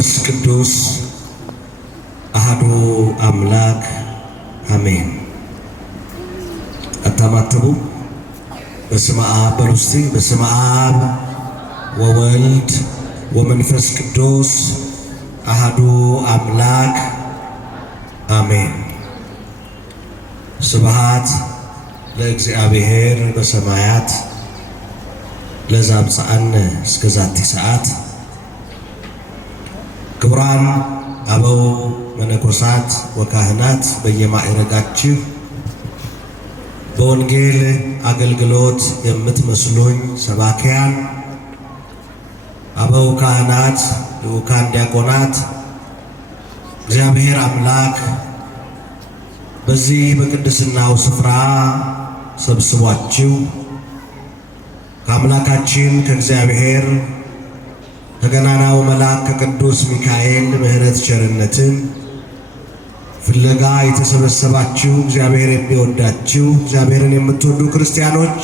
ወመንፈስ ቅዱስ አሐዱ አምላክ አሜን። አታማተቡ። በስመ አብ በሉስቲ። በስመ አብ ወወልድ ወመንፈስ ቅዱስ አሐዱ አምላክ አሜን። ስብሐት ለእግዚአብሔር በሰማያት ለዘአብጽሐነ እስከ ዛቲ ሰዓት። ክቡራን አበው መነኮሳት ወካህናት በየማዕረጋችሁ በወንጌል አገልግሎት የምትመስሉኝ ሰባኪያን አበው ካህናት፣ ልዑካን ዲያቆናት፣ እግዚአብሔር አምላክ በዚህ በቅድስናው ስፍራ ሰብስቧችሁ ከአምላካችን ከእግዚአብሔር ከገናናው መልአክ ከቅዱስ ሚካኤል ምሕረት ቸርነትን ፍለጋ የተሰበሰባችሁ እግዚአብሔር የሚወዳችሁ እግዚአብሔርን የምትወዱ ክርስቲያኖች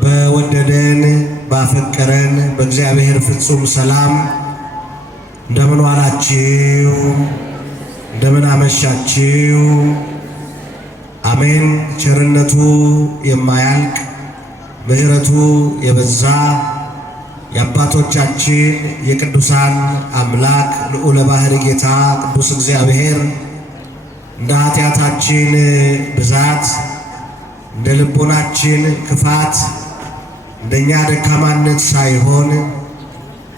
በወደደን ባፈቀረን በእግዚአብሔር ፍጹም ሰላም እንደምን ዋላችሁ? እንደምን አመሻችሁ? አሜን። ቸርነቱ የማያልቅ ምሕረቱ የበዛ የአባቶቻችን የቅዱሳን አምላክ ልዑለ ባሕርይ ጌታ ቅዱስ እግዚአብሔር እንደ ኃጢአታችን ብዛት እንደ ልቦናችን ክፋት እንደኛ ደካማነት ሳይሆን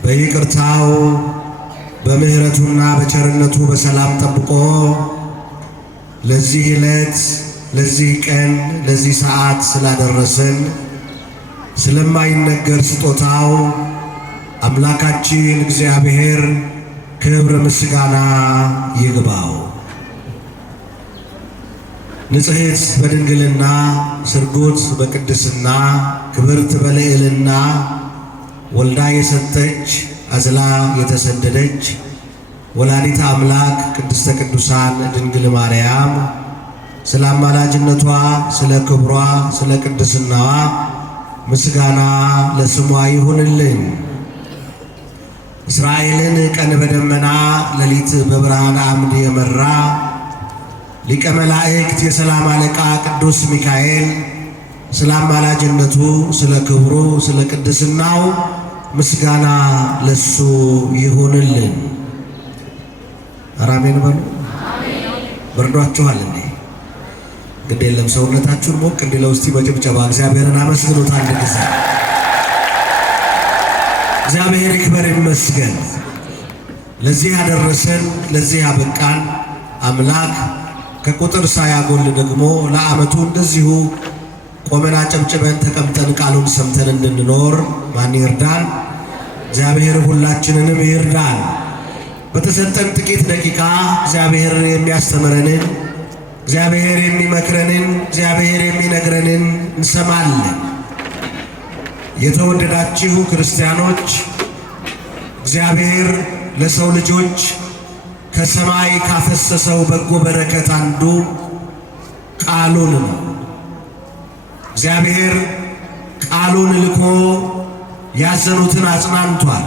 በይቅርታው በምሕረቱና በቸርነቱ በሰላም ጠብቆ ለዚህ ዕለት ለዚህ ቀን ለዚህ ሰዓት ስላደረሰን ስለማይነገር ስጦታው አምላካችን እግዚአብሔር ክብር ምስጋና ይግባው። ንጽሕት በድንግልና ስርጉት በቅድስና ክብርት በልዕልና ወልዳ የሰጠች አዝላ የተሰደደች ወላዲተ አምላክ ቅድስተ ቅዱሳን ድንግል ማርያም ስለ አማላጅነቷ ስለ ክብሯ ስለ ቅድስናዋ ምስጋና ለስሟ ይሁንልን። እስራኤልን ቀን በደመና ሌሊት በብርሃን አምድ የመራ ሊቀ መላእክት የሰላም አለቃ ቅዱስ ሚካኤል ስለ አማላጅነቱ ስለ ክብሩ ስለ ቅድስናው ምስጋና ለሱ ይሁንልን። አሜን በሉ። በርዷችኋል እንዴ? ግድ የለም ሰውነታችሁን ሞቅ እንዲለው እስቲ በጭብጨባ እግዚአብሔርን አመስግኑት አንድ ጊዜ። እግዚአብሔር ይክበር ይመስገን። ለዚህ ያደረሰን ለዚህ ያበቃን አምላክ ከቁጥር ሳያጎል ደግሞ ለዓመቱ እንደዚሁ ቆመን አጨብጭበን ተቀምጠን ቃሉን ሰምተን እንድንኖር ማን ይርዳን? እግዚአብሔር ሁላችንንም ይርዳን። በተሰጠን ጥቂት ደቂቃ እግዚአብሔር የሚያስተምረንን እግዚአብሔር የሚመክረንን እግዚአብሔር የሚነግረንን እንሰማለን። የተወደዳችሁ ክርስቲያኖች እግዚአብሔር ለሰው ልጆች ከሰማይ ካፈሰሰው በጎ በረከት አንዱ ቃሉን ነው። እግዚአብሔር ቃሉን ልኮ ያዘኑትን አጽናንቷል።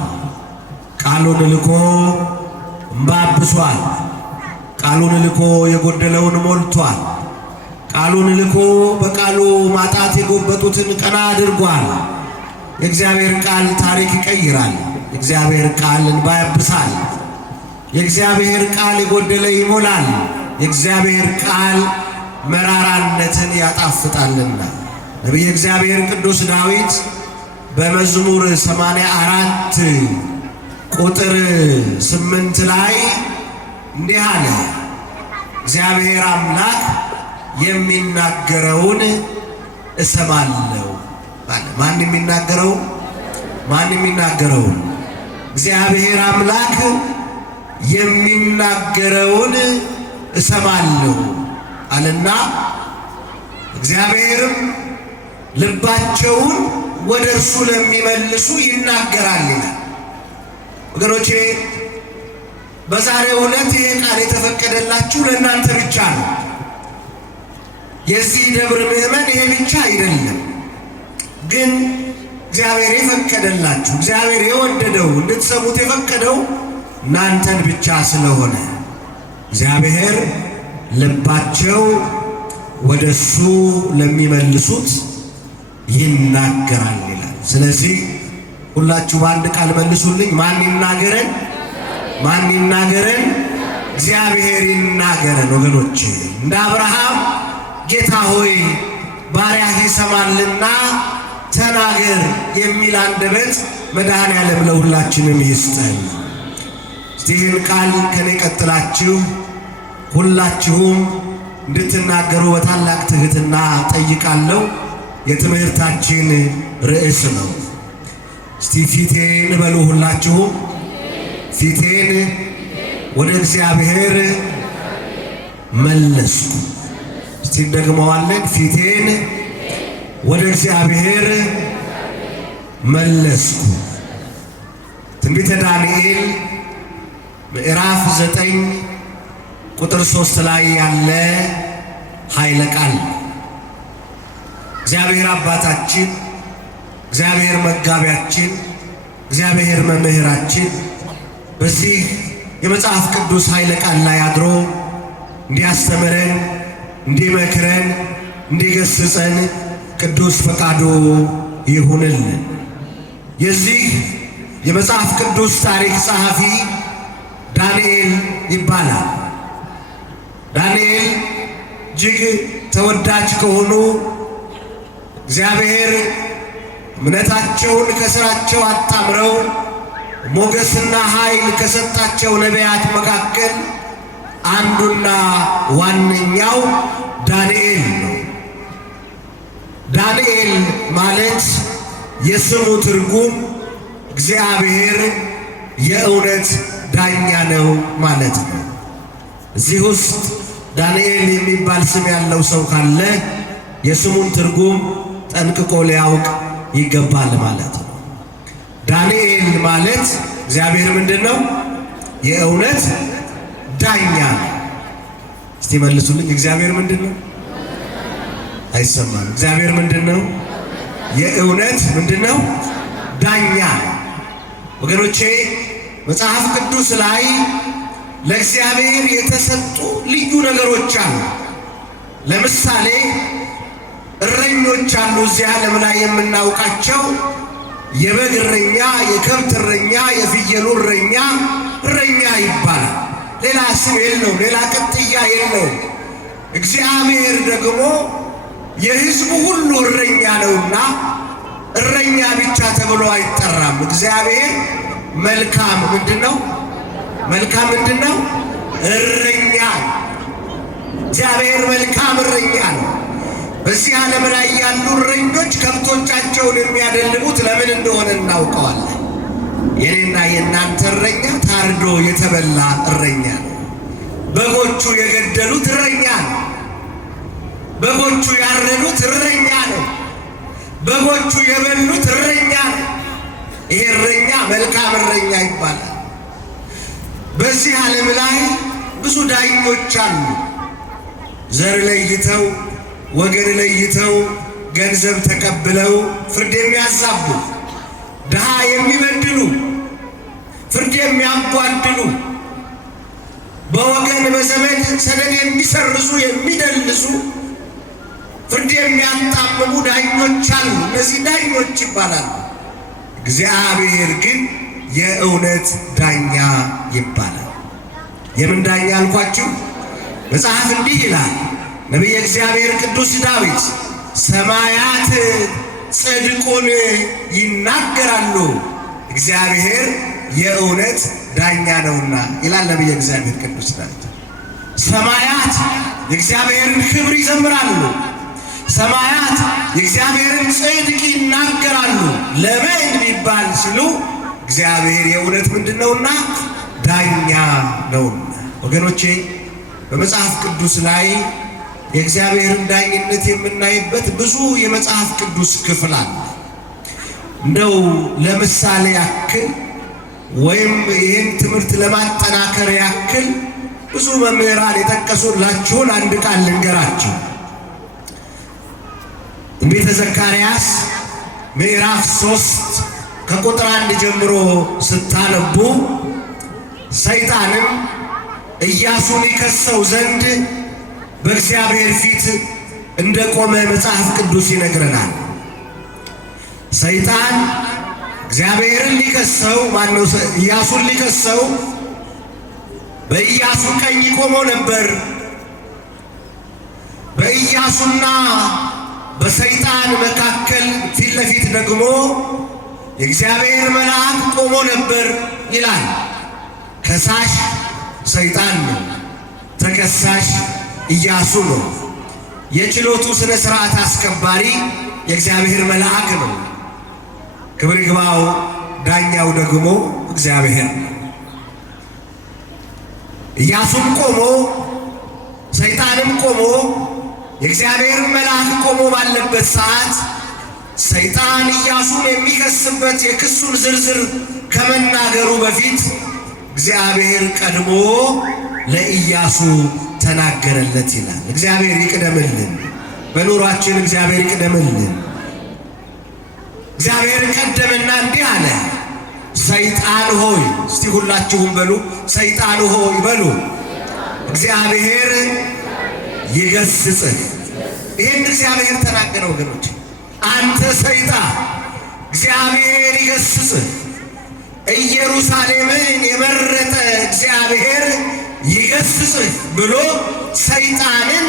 ቃሉን ልኮ እምባ አብሷል። ቃሉን ልኮ የጎደለውን ሞልቷል። ቃሉን ልኮ በቃሉ ማጣት የጎበጡትን ቀና አድርጓል። የእግዚአብሔር ቃል ታሪክ ይቀይራል። የእግዚአብሔር ቃል እንባ ያብሳል። የእግዚአብሔር ቃል የጎደለ ይሞላል። የእግዚአብሔር ቃል መራራነትን ያጣፍጣልና ነቢየ እግዚአብሔር ቅዱስ ዳዊት በመዝሙር 84 ቁጥር 8 ላይ እንዲህ አለ፣ እግዚአብሔር አምላክ የሚናገረውን እሰማለሁ። ማን የሚናገረው? ማን የሚናገረው? እግዚአብሔር አምላክ የሚናገረውን እሰማለሁ አለና እግዚአብሔርም ልባቸውን ወደ እርሱ ለሚመልሱ ይናገራል ይላል። ወገኖቼ በዛሬው ዕለት ይሄ ቃል የተፈቀደላችሁ ለእናንተ ብቻ ነው። የዚህ ደብር ምዕመን ይሄ ብቻ አይደለም። ግን እግዚአብሔር የፈቀደላችሁ እግዚአብሔር የወደደው እንድትሰሙት የፈቀደው እናንተን ብቻ ስለሆነ እግዚአብሔር ልባቸው ወደሱ ለሚመልሱት ይናገራል ይላል። ስለዚህ ሁላችሁ በአንድ ቃል መልሱልኝ። ማን ይናገረን? ማን ይናገረን? እግዚአብሔር ይናገረን። ወገኖቼ እንደ አብርሃም ጌታ ሆይ ባሪያህ ይሰማልና ተናገር የሚል አንደበት መድኃኔዓለም ለሁላችንም ይስጠን። ይህን ቃል ከኔ ቀጥላችሁ ሁላችሁም እንድትናገሩ በታላቅ ትህትና ጠይቃለሁ። የትምህርታችን ርዕስ ነው። እስቲ ፊቴን በሉ ሁላችሁም። ፊቴን ወደ እግዚአብሔር መለስኩ። እስቲ እንደግመዋለን። ፊቴን ወደ እግዚአብሔር መለስኩ። ትንቢተ ዳንኤል ምዕራፍ 9 ቁጥር 3 ላይ ያለ ኃይለ ቃል እግዚአብሔር አባታችን፣ እግዚአብሔር መጋቢያችን፣ እግዚአብሔር መምህራችን በዚህ የመጽሐፍ ቅዱስ ኃይለ ቃል ላይ አድሮ እንዲያስተምረን፣ እንዲመክረን፣ እንዲገስጸን ቅዱስ ፈቃዱ ይሁንልን። የዚህ የመጽሐፍ ቅዱስ ታሪክ ጸሐፊ ዳንኤል ይባላል። ዳንኤል እጅግ ተወዳጅ ከሆኑ እግዚአብሔር እምነታቸውን ከሥራቸው አጣምረው ሞገስና ኃይል ከሰጣቸው ነቢያት መካከል አንዱና ዋነኛው ዳንኤል ነው። ዳንኤል ማለት የስሙ ትርጉም እግዚአብሔር የእውነት ዳኛ ነው ማለት ነው። እዚህ ውስጥ ዳንኤል የሚባል ስም ያለው ሰው ካለ የስሙን ትርጉም ጠንቅቆ ሊያውቅ ይገባል ማለት ነው። ዳንኤል ማለት እግዚአብሔር ምንድን ነው? የእውነት ዳኛ ነው። እስቲ መልሱልኝ። እግዚአብሔር ምንድን ነው? አይሰማም። እግዚአብሔር ምንድን ነው? የእውነት ምንድን ነው? ዳኛ። ወገኖቼ መጽሐፍ ቅዱስ ላይ ለእግዚአብሔር የተሰጡ ልዩ ነገሮች አሉ። ለምሳሌ እረኞች አሉ። እዚህ ዓለም ላይ የምናውቃቸው የበግ እረኛ፣ የከብት እረኛ፣ የፍየሉ እረኛ እረኛ ይባላል። ሌላ ስም የለው፣ ሌላ ቅጥያ የለው። እግዚአብሔር ደግሞ የሕዝቡ ሁሉ እረኛ ነውና እረኛ ብቻ ተብሎ አይጠራም። እግዚአብሔር መልካም ምንድን ነው? መልካም ምንድን ነው? እረኛ። እግዚአብሔር መልካም እረኛ ነው። በዚህ ዓለም ላይ ያሉ እረኞች ከብቶቻቸውን የሚያደልቡት ለምን እንደሆነ እናውቀዋለን። የኔና የእናንተ እረኛ ታርዶ የተበላ እረኛ ነው። በጎቹ የገደሉት እረኛ ነው። በጎቹ ያረዱት እረኛ ነው። በጎቹ የበሉት እረኛ ነው። ይሄ እረኛ መልካም እረኛ ይባላል። በዚህ ዓለም ላይ ብዙ ዳኞች አሉ። ዘር ለይተው፣ ወገን ለይተው፣ ገንዘብ ተቀብለው ፍርድ የሚያዛቡ፣ ድሃ የሚበድሉ፣ ፍርድ የሚያጓድሉ፣ በወገን በዘመድ ሰነድ የሚሰርዙ፣ የሚደልሱ፣ ፍርድ የሚያጣምሙ ዳኞች አሉ። እነዚህ ዳኞች ይባላሉ። እግዚአብሔር ግን የእውነት ዳኛ ይባላል። የምን ዳኛ አልኳችሁ? መጽሐፍ እንዲህ ይላል። ነቢየ እግዚአብሔር ቅዱስ ዳዊት ሰማያት ጽድቁን ይናገራሉ፣ እግዚአብሔር የእውነት ዳኛ ነውና ይላል ነቢየ እግዚአብሔር ቅዱስ ዳዊት። ሰማያት የእግዚአብሔርን ክብር ይዘምራሉ። ሰማያት የእግዚአብሔርን ጽድቅ ይናገራሉ። ለምን ቢባል ሲሉ እግዚአብሔር የእውነት ምንድን ነውና? ዳኛ ነውና። ወገኖቼ በመጽሐፍ ቅዱስ ላይ የእግዚአብሔርን ዳኝነት የምናይበት ብዙ የመጽሐፍ ቅዱስ ክፍል አለ። እንደው ለምሳሌ ያክል ወይም ይህን ትምህርት ለማጠናከር ያክል ብዙ መምህራን የጠቀሱላችሁን አንድ ቃል ልንገራችሁ። ትንቢተ ዘካርያስ ምዕራፍ 3 ከቁጥር 1 ጀምሮ ስታነቡ ሰይጣንም ኢያሱን ይከሰው ዘንድ በእግዚአብሔር ፊት እንደቆመ መጽሐፍ ቅዱስ ይነግረናል። ሰይጣን እግዚአብሔርን ሊከሰው ማነው ኢያሱን ሊከሰው በኢያሱ ቀኝ ቆሞ ነበር። በኢያሱና በሰይጣን መካከል ፊት ለፊት ደግሞ የእግዚአብሔር መልአክ ቆሞ ነበር ይላል። ከሳሽ ሰይጣን ነው፣ ተከሳሽ ኢያሱ ነው። የችሎቱ ስነ ስርዓት አስከባሪ የእግዚአብሔር መልአክ ነው። ክብር ይግባው። ዳኛው ደግሞ እግዚአብሔር ነው። ኢያሱም ቆሞ ሰይጣንም ቆሞ የእግዚአብሔር መልአክ ቆሞ ባለበት ሰዓት ሰይጣን ኢያሱን የሚከስበት የክሱን ዝርዝር ከመናገሩ በፊት እግዚአብሔር ቀድሞ ለኢያሱ ተናገረለት ይላል። እግዚአብሔር ይቅደምልን፣ በኑሯችን እግዚአብሔር ይቅደምልን። እግዚአብሔር ቀደመና እንዲህ አለ፣ ሰይጣን ሆይ፣ እስቲ ሁላችሁም በሉ፣ ሰይጣን ሆይ በሉ፣ እግዚአብሔር ይገስጽህ። ይህን እግዚአብሔር ተናገረ ወገኖች። አንተ ሰይጣን እግዚአብሔር ይገስጽህ። ኢየሩሳሌምን የመረጠ እግዚአብሔር ይገስጽህ ብሎ ሰይጣንን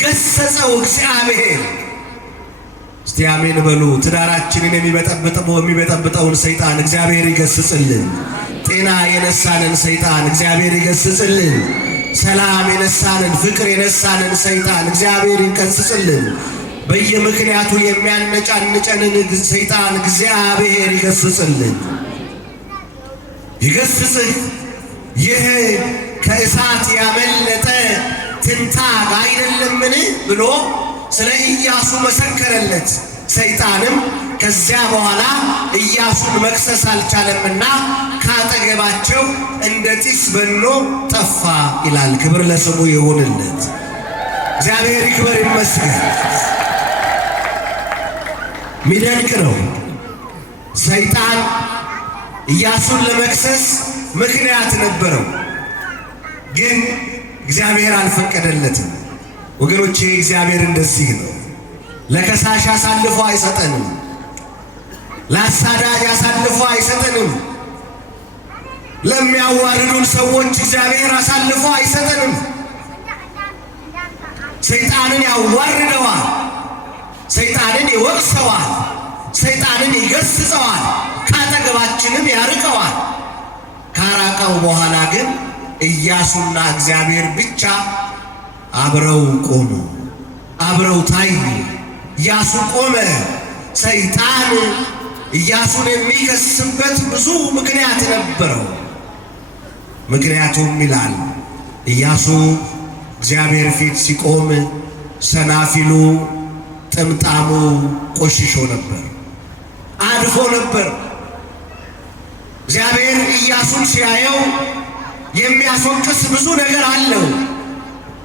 ገሰጸው እግዚአብሔር። እስቲ አሜን በሉ። ትዳራችንን የሚበጠብጠውን ሰይጣን እግዚአብሔር ይገስጽልን። ጤና የነሳንን ሰይጣን እግዚአብሔር ይገስጽልን። ሰላም የነሳንን ፍቅር የነሳንን ሰይጣን እግዚአብሔር ይገስጽልን። በየምክንያቱ የሚያነጫንጨንን ሰይጣን እግዚአብሔር ይገስጽልን። ይገስጽህ። ይህ ከእሳት ያመለጠ ትንታግ አይደለምን ብሎ ስለ ኢያሱ መሰከረለት። ሰይጣንም ከዚያ በኋላ ኢያሱን መክሰስ አልቻለምና ካጠገባቸው እንደ ጢስ በኖ ጠፋ ይላል። ክብር ለስሙ ይሁንለት። እግዚአብሔር ይክበር ይመስገን። ሚደንቅ ነው። ሰይጣን ኢያሱን ለመክሰስ ምክንያት ነበረው፣ ግን እግዚአብሔር አልፈቀደለትም። ወገኖቼ እግዚአብሔር እንደዚህ ነው። ለከሳሽ አሳልፎ አይሰጠንም፣ ለአሳዳጅ አሳልፎ አይሰጠንም፣ ለሚያዋርዱን ሰዎች እግዚአብሔር አሳልፎ አይሰጠንም። ሰይጣንን ያዋርደዋል፣ ሰይጣንን ይወቅሰዋል፣ ሰይጣንን ይገስጸዋል፣ ካጠገባችንም ያርቀዋል። ካራቀው በኋላ ግን ኢያሱና እግዚአብሔር ብቻ አብረው ቆሙ፣ አብረው ታዩ። ኢያሱ ቆመ። ሰይጣን ኢያሱን የሚከስበት ብዙ ምክንያት ነበረው። ምክንያቱም ይላል ኢያሱ እግዚአብሔር ፊት ሲቆም ሰናፊሉ ጥምጣሙ ቆሽሾ ነበር፣ አድፎ ነበር። እግዚአብሔር ኢያሱን ሲያየው የሚያስወቅስ ብዙ ነገር አለው።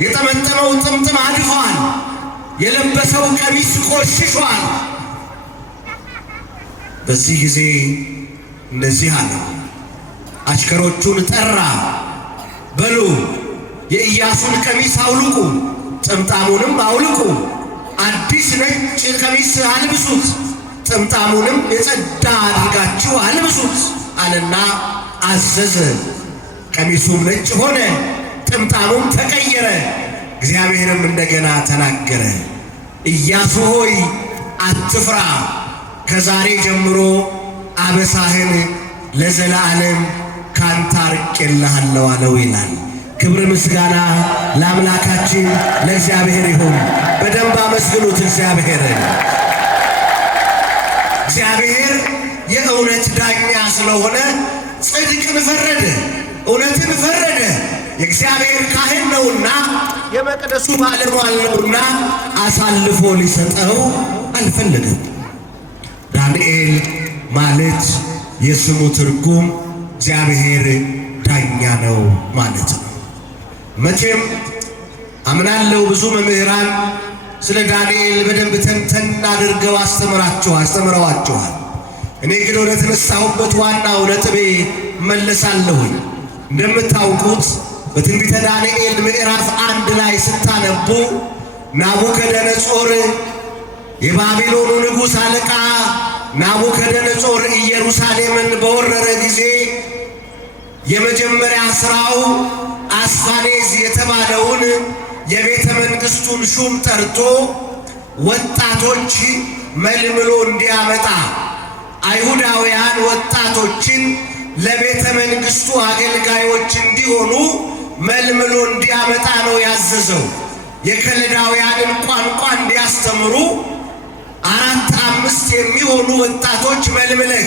የጠመጠመው ጥምጥም አድፏል፣ የለበሰው ቀሚስ ቆሽሿል። በዚህ ጊዜ እንደዚህ አለ፣ አሽከሮቹን ጠራ። በሉ የኢያሱን ቀሚስ አውልቁ፣ ጥምጣሙንም አውልቁ፣ አዲስ ነጭ ቀሚስ አልብሱት፣ ጥምጣሙንም የጸዳ አድርጋችሁ አልብሱት አለና አዘዘ። ቀሚሱም ነጭ ሆነ፣ ጥምጣሙም ተቀየረ። እግዚአብሔርም እንደገና ተናገረ፣ ኢያሱ ሆይ አትፍራ፣ ከዛሬ ጀምሮ አበሳህን ለዘላለም ካንተ አርቄልሃለሁ አለው ይላል። ክብር ምስጋና ለአምላካችን ለእግዚአብሔር ይሁን። በደንብ አመስግኑት እግዚአብሔርን። እግዚአብሔር የእውነት ዳኛ ስለሆነ ጽድቅን ፈረደ፣ እውነትን ፈረደ። የእግዚአብሔር ካህን ነውና የመቅደሱ ባለሟል ነውና አሳልፎ ሊሰጠው አልፈለገም። ዳንኤል ማለት የስሙ ትርጉም እግዚአብሔር ዳኛ ነው ማለት ነው። መቼም አምናለሁ ብዙ መምህራን ስለ ዳንኤል በደንብ ተንተን አድርገው አስተምረዋቸዋል። እኔ ግን ወደ ተነሳሁበት ዋናው ነጥቤ መለሳለሁኝ። እንደምታውቁት በትንቢተ ዳንኤል ምዕራፍ 1 ላይ ስታነቡ ናቡከደነጾር የባቢሎኑ ንጉሥ አለቃ ናቡከደነጾር ኢየሩሳሌምን በወረረ ጊዜ የመጀመሪያ ሥራው አስፋኔዝ የተባለውን የቤተ መንግሥቱን ሹም ጠርቶ ወጣቶች መልምሎ እንዲያመጣ አይሁዳውያን ወጣቶችን ለቤተ መንግሥቱ አገልጋዮች እንዲሆኑ መልምሎ እንዲያመጣ ነው ያዘዘው። የከለዳውያንን ቋንቋ እንዲያስተምሩ 4-5 የሚሆኑ ወጣቶች መልምለህ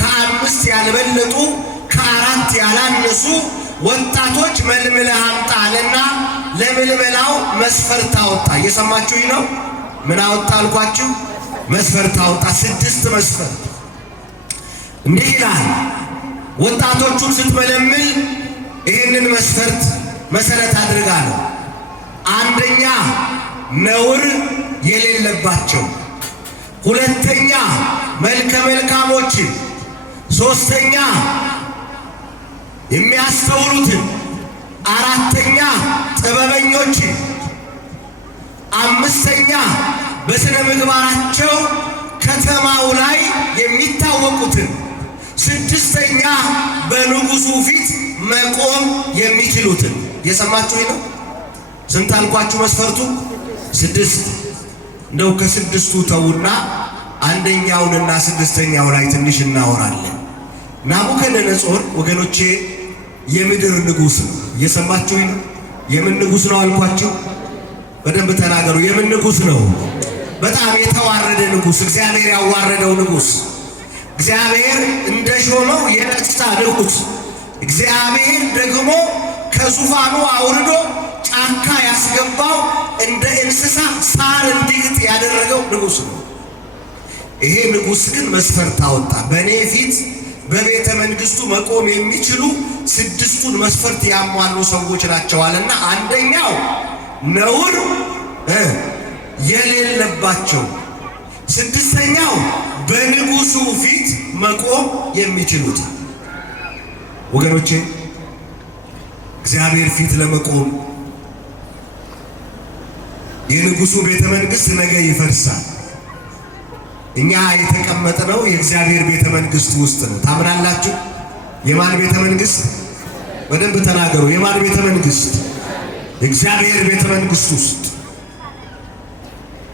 ከ5 ያልበለጡ ከ4 ያላነሱ ወጣቶች መልምለህ አምጣ አለና ለምልመላው መስፈርት አወጣ። እየሰማችሁኝ ነው? ምን አወጣ አልኳችሁ? መስፈርት አወጣ። 6 መስፈርት እንዲህ ይላል። ወጣቶቹን ስትመለምል ይህንን መስፈርት መሰረት አድርጋ ነው። አንደኛ ነውር የሌለባቸው፣ ሁለተኛ መልከ መልካሞችን፣ ሶስተኛ የሚያስተውሉትን፣ አራተኛ ጥበበኞችን፣ አምስተኛ በስነ ምግባራቸው ከተማው ላይ የሚታወቁትን፣ ስድስተኛ በንጉሱ ፊት መቆም የሚችሉትን። የሰማችሁ ነው? ስንት አልኳችሁ መስፈርቱ? 6። እንደው ከ6ቱ ተውና አንደኛውንና 6ኛው ላይ ትንሽ እናወራለን። ናቡከደነጾር ወገኖቼ የምድር ንጉሥ ነው። እየሰማችሁ ነው? የምን ንጉሥ ነው አልኳችሁ? በደንብ ተናገሩ። የምን ንጉሥ ነው? በጣም የተዋረደ ንጉሥ፣ እግዚአብሔር ያዋረደው ንጉሥ፣ እግዚአብሔር እንደ ሾመው የነገሥታ ንጉሥ፣ እግዚአብሔር ደግሞ ከዙፋኑ አውርዶ ጫካ ያስገባው እንደ እንስሳ ሳር እንዲግጥ ያደረገው ንጉሥ ነው። ይሄ ንጉሥ ግን መስፈርት አወጣ። በእኔ ፊት በቤተ መንግሥቱ መቆም የሚችሉ 6ቱን መስፈርት ያሟሉ ሰዎች ናቸዋልና፣ አንደኛው ነውር የሌለባቸው፣ 6ኛው በንጉሱ ፊት መቆም የሚችሉት። ወገኖቼ እግዚአብሔር ፊት ለመቆም የንጉሱ ቤተ መንግሥት ነገ ይፈርሳል። እኛ የተቀመጥነው የእግዚአብሔር ቤተ መንግሥት ውስጥ ነው። ታምናላችሁ? የማን ቤተ መንግሥት? በደንብ ተናገሩ። የማን ቤተ መንግሥት? የእግዚአብሔር ቤተ መንግሥት ውስጥ።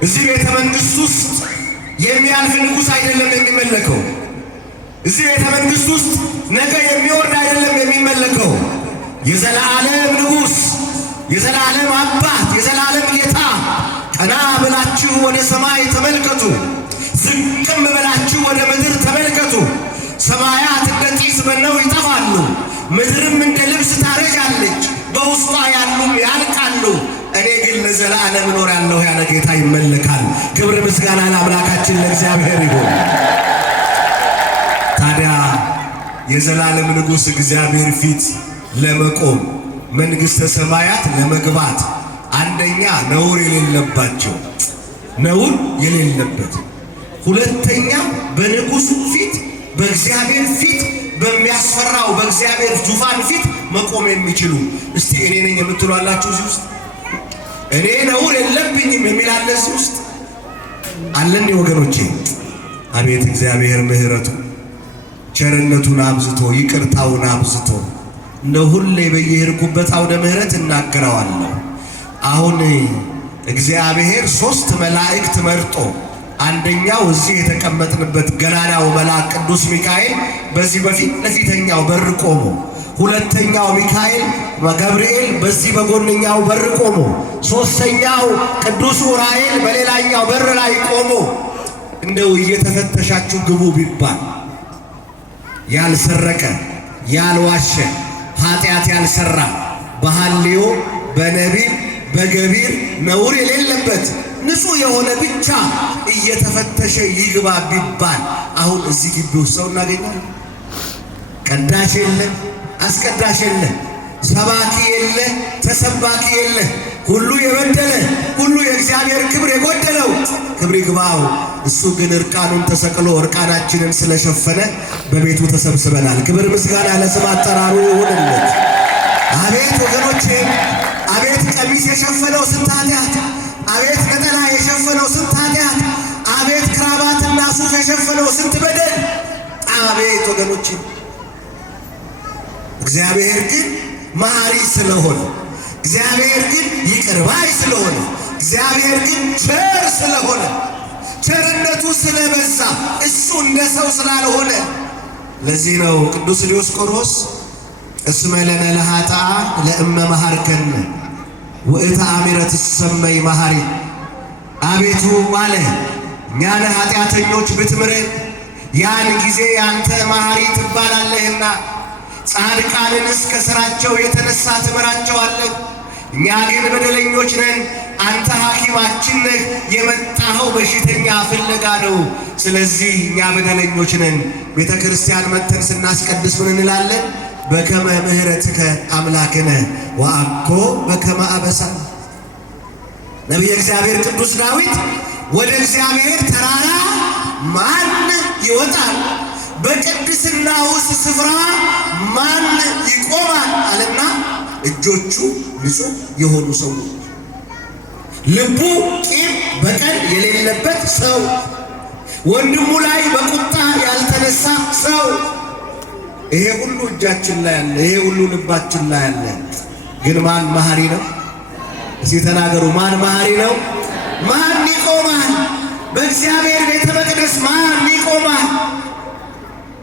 እዚህ ቤተ መንግሥት ውስጥ የሚያልፍ ንጉሥ አይደለም የሚመለከው። እዚህ ቤተ መንግሥት ውስጥ ነገ የሚወርድ አይደለም የሚመለከው። የዘላለም ንጉሥ፣ የዘላለም አባት፣ የዘላለም ጌታ። ቀና ብላችሁ ወደ ሰማይ ተመልከቱ፣ ዝቅም ብላችሁ ወደ ምድር ተመልከቱ። ሰማያት እንደ ጢስ በነው ይጠፋሉ፣ ምድርም እንደ ልብስ ታረጃለች፣ በውስጧ ያሉም ያልቃሉ። እኔ ግን ለዘላለም እኖራለሁ ያለ ጌታ ይመለካል። ክብር ምስጋና ለአምላካችን ለእግዚአብሔር ይሁን። ታዲያ የዘላለም ንጉሥ እግዚአብሔር ፊት ለመቆም መንግሥተ ሰማያት ለመግባት አንደኛ ነውር የሌለባቸው፣ ነውር የሌለበት፣ ሁለተኛ በንጉሱ ፊት በእግዚአብሔር ፊት በሚያስፈራው በእግዚአብሔር ዙፋን ፊት መቆም የሚችሉ። እስቲ እኔ ነኝ የምትሉ አላችሁ እዚህ ውስጥ? እኔ ነውር የለብኝም የሚል አለ እዚህ ውስጥ? አለን ወገኖቼ? አቤት እግዚአብሔር ምሕረቱ ቸርነቱን አብዝቶ ይቅርታውን አብዝቶ እንደ ሁሌ በየሄድኩበት አውደ ምሕረት እናገረዋለሁ። አሁን እግዚአብሔር 3 መላእክት መርጦ አንደኛው እዚህ የተቀመጥንበት ገናናው መልአክ ቅዱስ ሚካኤል በዚህ በፊት ለፊተኛው በር ቆሞ፣ ሁለተኛው ሚካኤል ገብርኤል በዚህ በጎንኛው በር ቆሞ፣ ሶስተኛው ቅዱስ ዑራኤል በሌላኛው በር ላይ ቆሞ እንደው እየተፈተሻችሁ ግቡ ቢባል ያልሰረቀ ያልዋሸ ኃጢአት ያልሰራ በሐልዮ በነቢብ በገቢር ነውር የሌለበት ንጹሕ የሆነ ብቻ እየተፈተሸ ይግባ ቢባል አሁን እዚህ ግቢ ውስጥ ሰው እናገኛለን? ቀዳሽ የለ፣ አስቀዳሽ የለ፣ ሰባኪ የለ፣ ተሰባኪ የለ። ሁሉ የበደለ ሁሉ የእግዚአብሔር ክብር የጎደለው ክብር ይግባው እሱ ግን እርቃኑን ተሰቅሎ እርቃናችንን ስለሸፈነ በቤቱ ተሰብስበናል። ክብር ምስጋና ለስም አጠራሩ ይሁንለት። አቤት ወገኖቼ፣ አቤት ቀሚስ የሸፈነው ስንት ኃጢአት! አቤት ነጠላ የሸፈነው ስንት ኃጢአት! አቤት ክራባትና ሱፍ የሸፈነው ስንት በደል! አቤት ወገኖቼ፣ እግዚአብሔር ግን መሐሪ ስለሆነ፣ እግዚአብሔር ግን ይቅር ባይ ስለሆነ፣ እግዚአብሔር ግን ቸር ስለሆነ፣ ቸርነቱ ስለበዛ እሱ እንደ ሰው ስላልሆነ፣ ለዚህ ነው ቅዱስ ዲዮስቆሮስ እስመ ለነ ለኃጥአን ለእመ መሐርከነ ውእተ አሚረ ትሰመይ መሐሪ። አቤቱ አለ እኛን ኃጢአተኞች ብትምረን ያን ጊዜ ያንተ መሐሪ ትባላለህና፣ ጻድቃንንስ ከሥራቸው የተነሳ ትምራቸዋለህ። እኛ ግን በደለኞች ነን፣ አንተ ሐኪማችን ነህ፣ የመጣኸው በሽተኛ ፍለጋ ነው። ስለዚህ እኛ በደለኞች ነን። ቤተ ክርስቲያን መጥተን ስናስቀድስ ምን እንላለን? በከመ ምሕረትከ አምላክነ ወአኮ በከመ አበሳነ። ነቢየ እግዚአብሔር ቅዱስ ዳዊት ወደ እግዚአብሔር ተራራ ማን ይወጣል? በቅድስናውስ ስፍራ ማን ይቆማል? አለና እጆቹ ንጹሕ የሆኑ ሰዎች፣ ልቡ ቂም በቀል የሌለበት ሰው፣ ወንድሙ ላይ በቁጣ ያልተነሳ ሰው። ይሄ ሁሉ እጃችን ላይ አለ፣ ይሄ ሁሉ ልባችን ላይ አለ። ግን ማን መሐሪ ነው? እስኪ ተናገሩ። ማን መሐሪ ነው? ማን ይቆማል? በእግዚአብሔር ቤተ መቅደስ ማን ይቆማል?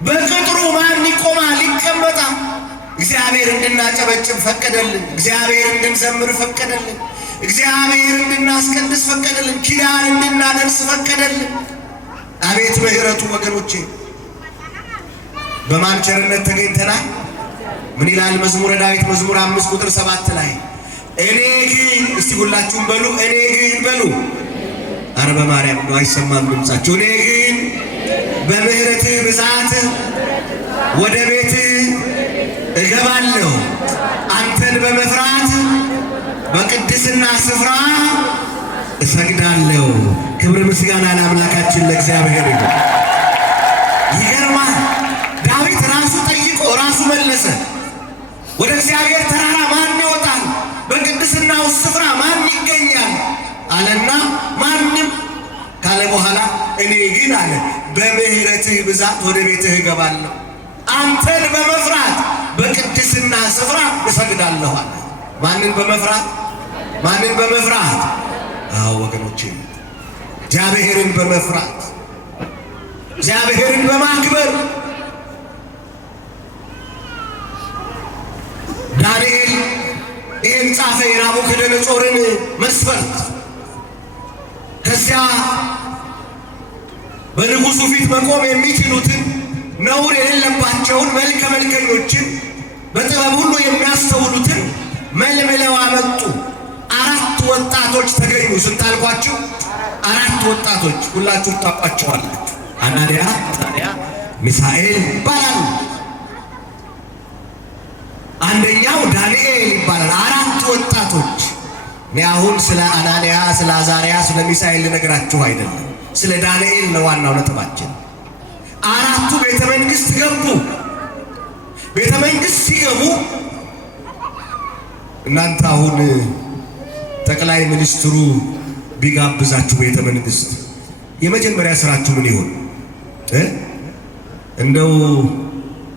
በቅጥሩ ማን ይቆማል? ይቀመጣል። እግዚአብሔር እንድናጨበጭብ ፈቀደልን። እግዚአብሔር እንድንዘምር ፈቀደልን። እግዚአብሔር እንድናስቀድስ ፈቀደልን። ኪዳን እንድናደርስ ፈቀደልን። አቤት ምሕረቱ ወገኖቼ! በማን ቸርነት ተገኝተናል? ምን ይላል መዝሙረ ዳዊት መዝሙር 5 ቁጥር 7 ላይ እኔ ግን፣ እስቲ ሁላችሁም በሉ እኔ ግን በሉ። ኧረ በማርያም ነው አይሰማም ድምጻችሁ። እኔ ግን በምሕረትህ ብዛት ወደ ቤትህ እገባለሁ፣ አንተን በመፍራት በቅድስና ስፍራ እሰግዳለሁ። ክብር ምስጋና ለአምላካችን ለእግዚአብሔር ይሁን። ይገርማል። ዳዊት ራሱ ጠይቆ ራሱ መለሰ። ወደ እግዚአብሔር ተራራ ማን ይወጣል? በቅድስናው ስፍራ ማን ይገኛል? አለና ማንም ካለ በኋላ እኔ ግን አለ በምሕረትህ ብዛት ወደ ቤትህ እገባለሁ፣ አንተን በመፍራት በቅድስና ስፍራ እሰግዳለሁ አለ። ማንን በመፍራት? ማንን በመፍራት? አዎ ወገኖቼ፣ እግዚአብሔርን በመፍራት እግዚአብሔርን በማክበር። ዳንኤል ይህን ጻፈ፣ የናቡከደነፆርን መስፈርት። ከዚያ በንጉሡ ፊት መቆም የሚችሉትን ነውር የሌለባቸውን መልከ መልከኞችን በጥበብ ሁሉ የሚያስተውሉትን መልምለው አመጡ። 4 ወጣቶች ተገኙ። ስንት አልኳችሁ? 4 ወጣቶች። ሁላችሁም ታውቋቸዋላችሁ። አናንያ፣ አዛርያ፣ ሚሳኤል ይባላሉ። አንደኛው ዳንኤል ይባላል። 4 ወጣቶች። እኔ አሁን ስለ አናንያ፣ ስለ አዛርያ፣ ስለ ሚሳኤል ልነግራችሁ አይደለም፣ ስለ ዳንኤል ነው ዋናው ነጥባችን። 4ቱ ቤተ መንግሥት ገቡ። ቤተ መንግሥት ሲገቡ እናንተ አሁን ጠቅላይ ሚኒስትሩ ቢጋብዛችሁ ቤተ መንግሥት የመጀመሪያ ስራችሁ ምን ይሆን? እንደው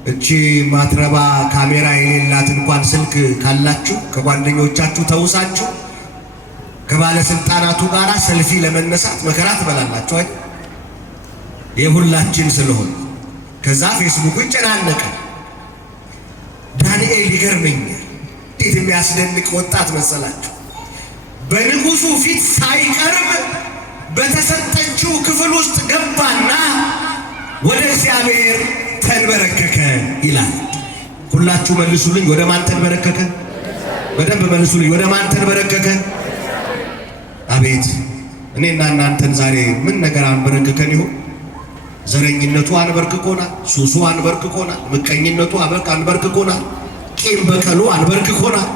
እቺ ማትረባ ካሜራ የሌላት እንኳን ስልክ ካላችሁ ከጓደኞቻችሁ ተውሳችሁ ከባለስልጣናቱ ጋር ሰልፊ ለመነሳት መከራ ትበላላችሁ አይደል? የሁላችን ስለሆነ ከዛ ፌስቡክ ይጨናነቃል። ዳንኤል ይገርመኛል። እንዴት የሚያስደንቅ ወጣት መሰላችሁ! በንጉሡ ፊት ሳይቀርብ በተሰጠችው ክፍል ውስጥ ገባና ወደ እግዚአብሔር ተንበረከከ ይላል። ሁላችሁ መልሱልኝ። ወደ ማን ተንበረከከ? በደንብ መልሱልኝ። ወደ ማን ተንበረከከ? አቤት እኔና እናንተን ዛሬ ምን ነገር አንበረከከን ይሆን? ዘረኝነቱ አንበርክኮናል። ሱሱ አንበርክኮናል። ምቀኝነቱ አንበርክኮናል። ቂም በቀሉ አንበርክኮናል።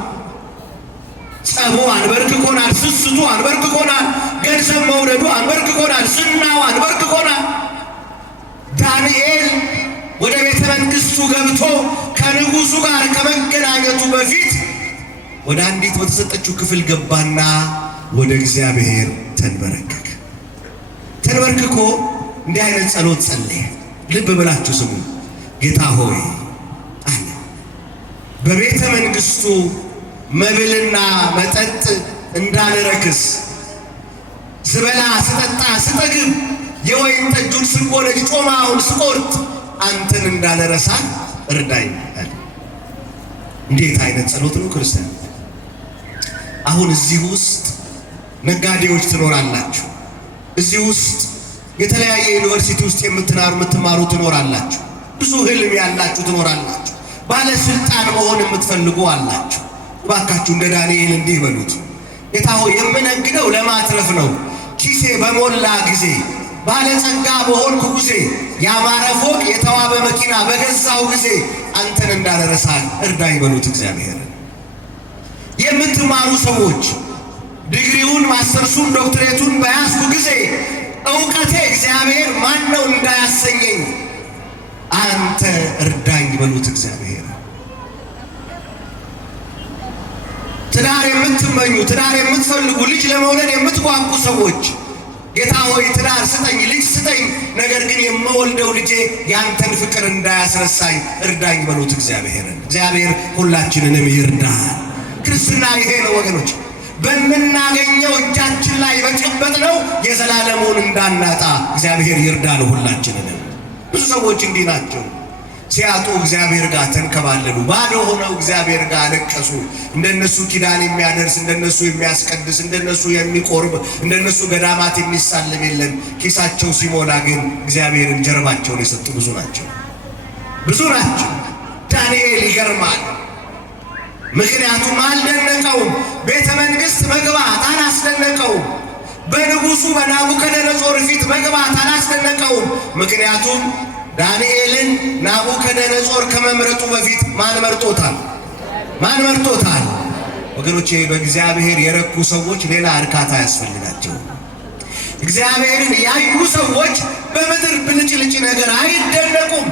ጸቡ አንበርክኮናል። ስስቱ አንበርክኮናል። ገንዘብ መውረዱ አንበርክኮናል፣ ዝናው አንበርክኮናል። ዳንኤል ወደ ቤተ መንግሥቱ ገብቶ ከንጉሡ ጋር ከመገናኘቱ በፊት ወደ አንዲት በተሰጠችው ክፍል ገባና ወደ እግዚአብሔር ተንበረከከ። ተንበርክኮ እንዲህ አይነት ጸሎት ጸለየ። ልብ ብላችሁ ስሙ። ጌታ ሆይ አለ፣ በቤተ መንግሥቱ መብልና መጠጥ እንዳልረክስ፣ ስበላ ስጠጣ ስጠግብ፣ የወይን ጠጁን ስጎነጭ ጮማውን ስቆርጥ አንተን እንዳልረሳ እርዳኝ አለ። እንዴት አይነት ጸሎት ነው ክርስቲያን! አሁን እዚህ ውስጥ ነጋዴዎች ትኖራላችሁ። እዚህ ውስጥ የተለያየ ዩኒቨርሲቲ ውስጥ የምትማሩ ትኖራላችሁ። ብዙ ህልም ያላችሁ ትኖራላችሁ። ባለስልጣን መሆን የምትፈልጉ አላችሁ። እባካችሁ እንደ ዳንኤል እንዲህ በሉት፣ ጌታ ሆይ የምነግደው ለማትረፍ ነው። ኪሴ በሞላ ጊዜ፣ ባለጸጋ በሆንኩ ጊዜ፣ ያማረ ፎቅ የተዋበ መኪና በገዛው ጊዜ አንተን እንዳልረሳ እርዳኝ በሉት እግዚአብሔር። የምትማሩ ሰዎች ዲግሪውን፣ ማስተርሱን፣ ዶክትሬቱን በያዝኩ ጊዜ እውቀቴ እግዚአብሔር ማን ነው እንዳያሰኘኝ አንተ እርዳኝ በሉት እግዚአብሔር። ትዳር የምትመኙ፣ ትዳር የምትፈልጉ፣ ልጅ ለመውለድ የምትጓጉ ሰዎች ጌታ ሆይ ትዳር ስጠኝ፣ ልጅ ስጠኝ፣ ነገር ግን የምወልደው ልጄ ያንተን ፍቅር እንዳያስረሳኝ እርዳኝ በሉት እግዚአብሔርን። እግዚአብሔር ሁላችንንም ይርዳል። ክርስትና ይሄ ነው ወገኖች። በምናገኘው እጃችን ላይ በጨበጥነው የዘላለሙን እንዳናጣ እግዚአብሔር ይርዳል ሁላችንንም። ብዙ ሰዎች እንዲህ ናቸው። ሲያጡ እግዚአብሔር ጋር ተንከባለሉ፣ ባዶ ሆነው እግዚአብሔር ጋር አለቀሱ። እንደነሱ ኪዳን የሚያደርስ፣ እንደነሱ የሚያስቀድስ፣ እንደነሱ የሚቆርብ፣ እንደነሱ ገዳማት የሚሳለም የለም። ኪሳቸው ሲሞላ ግን እግዚአብሔርን ጀርባቸውን የሰጡ ብዙ ናቸው፣ ብዙ ናቸው። ዳንኤል ይገርማል። ምክንያቱም አልደነቀውም። ቤተ መንግሥት መግባት አላስደነቀውም። በንጉሡ በናቡከደነጾር ፊት መግባት አላስደነቀውም። ምክንያቱም ዳንኤልን ናቡከደነጾር ከመምረጡ በፊት ማን መርጦታል? ማን መርጦታል? ወገኖቼ በእግዚአብሔር የረኩ ሰዎች ሌላ እርካታ ያስፈልጋቸው። እግዚአብሔርን ያዩ ሰዎች በምድር ብልጭልጭ ነገር አይደነቁም።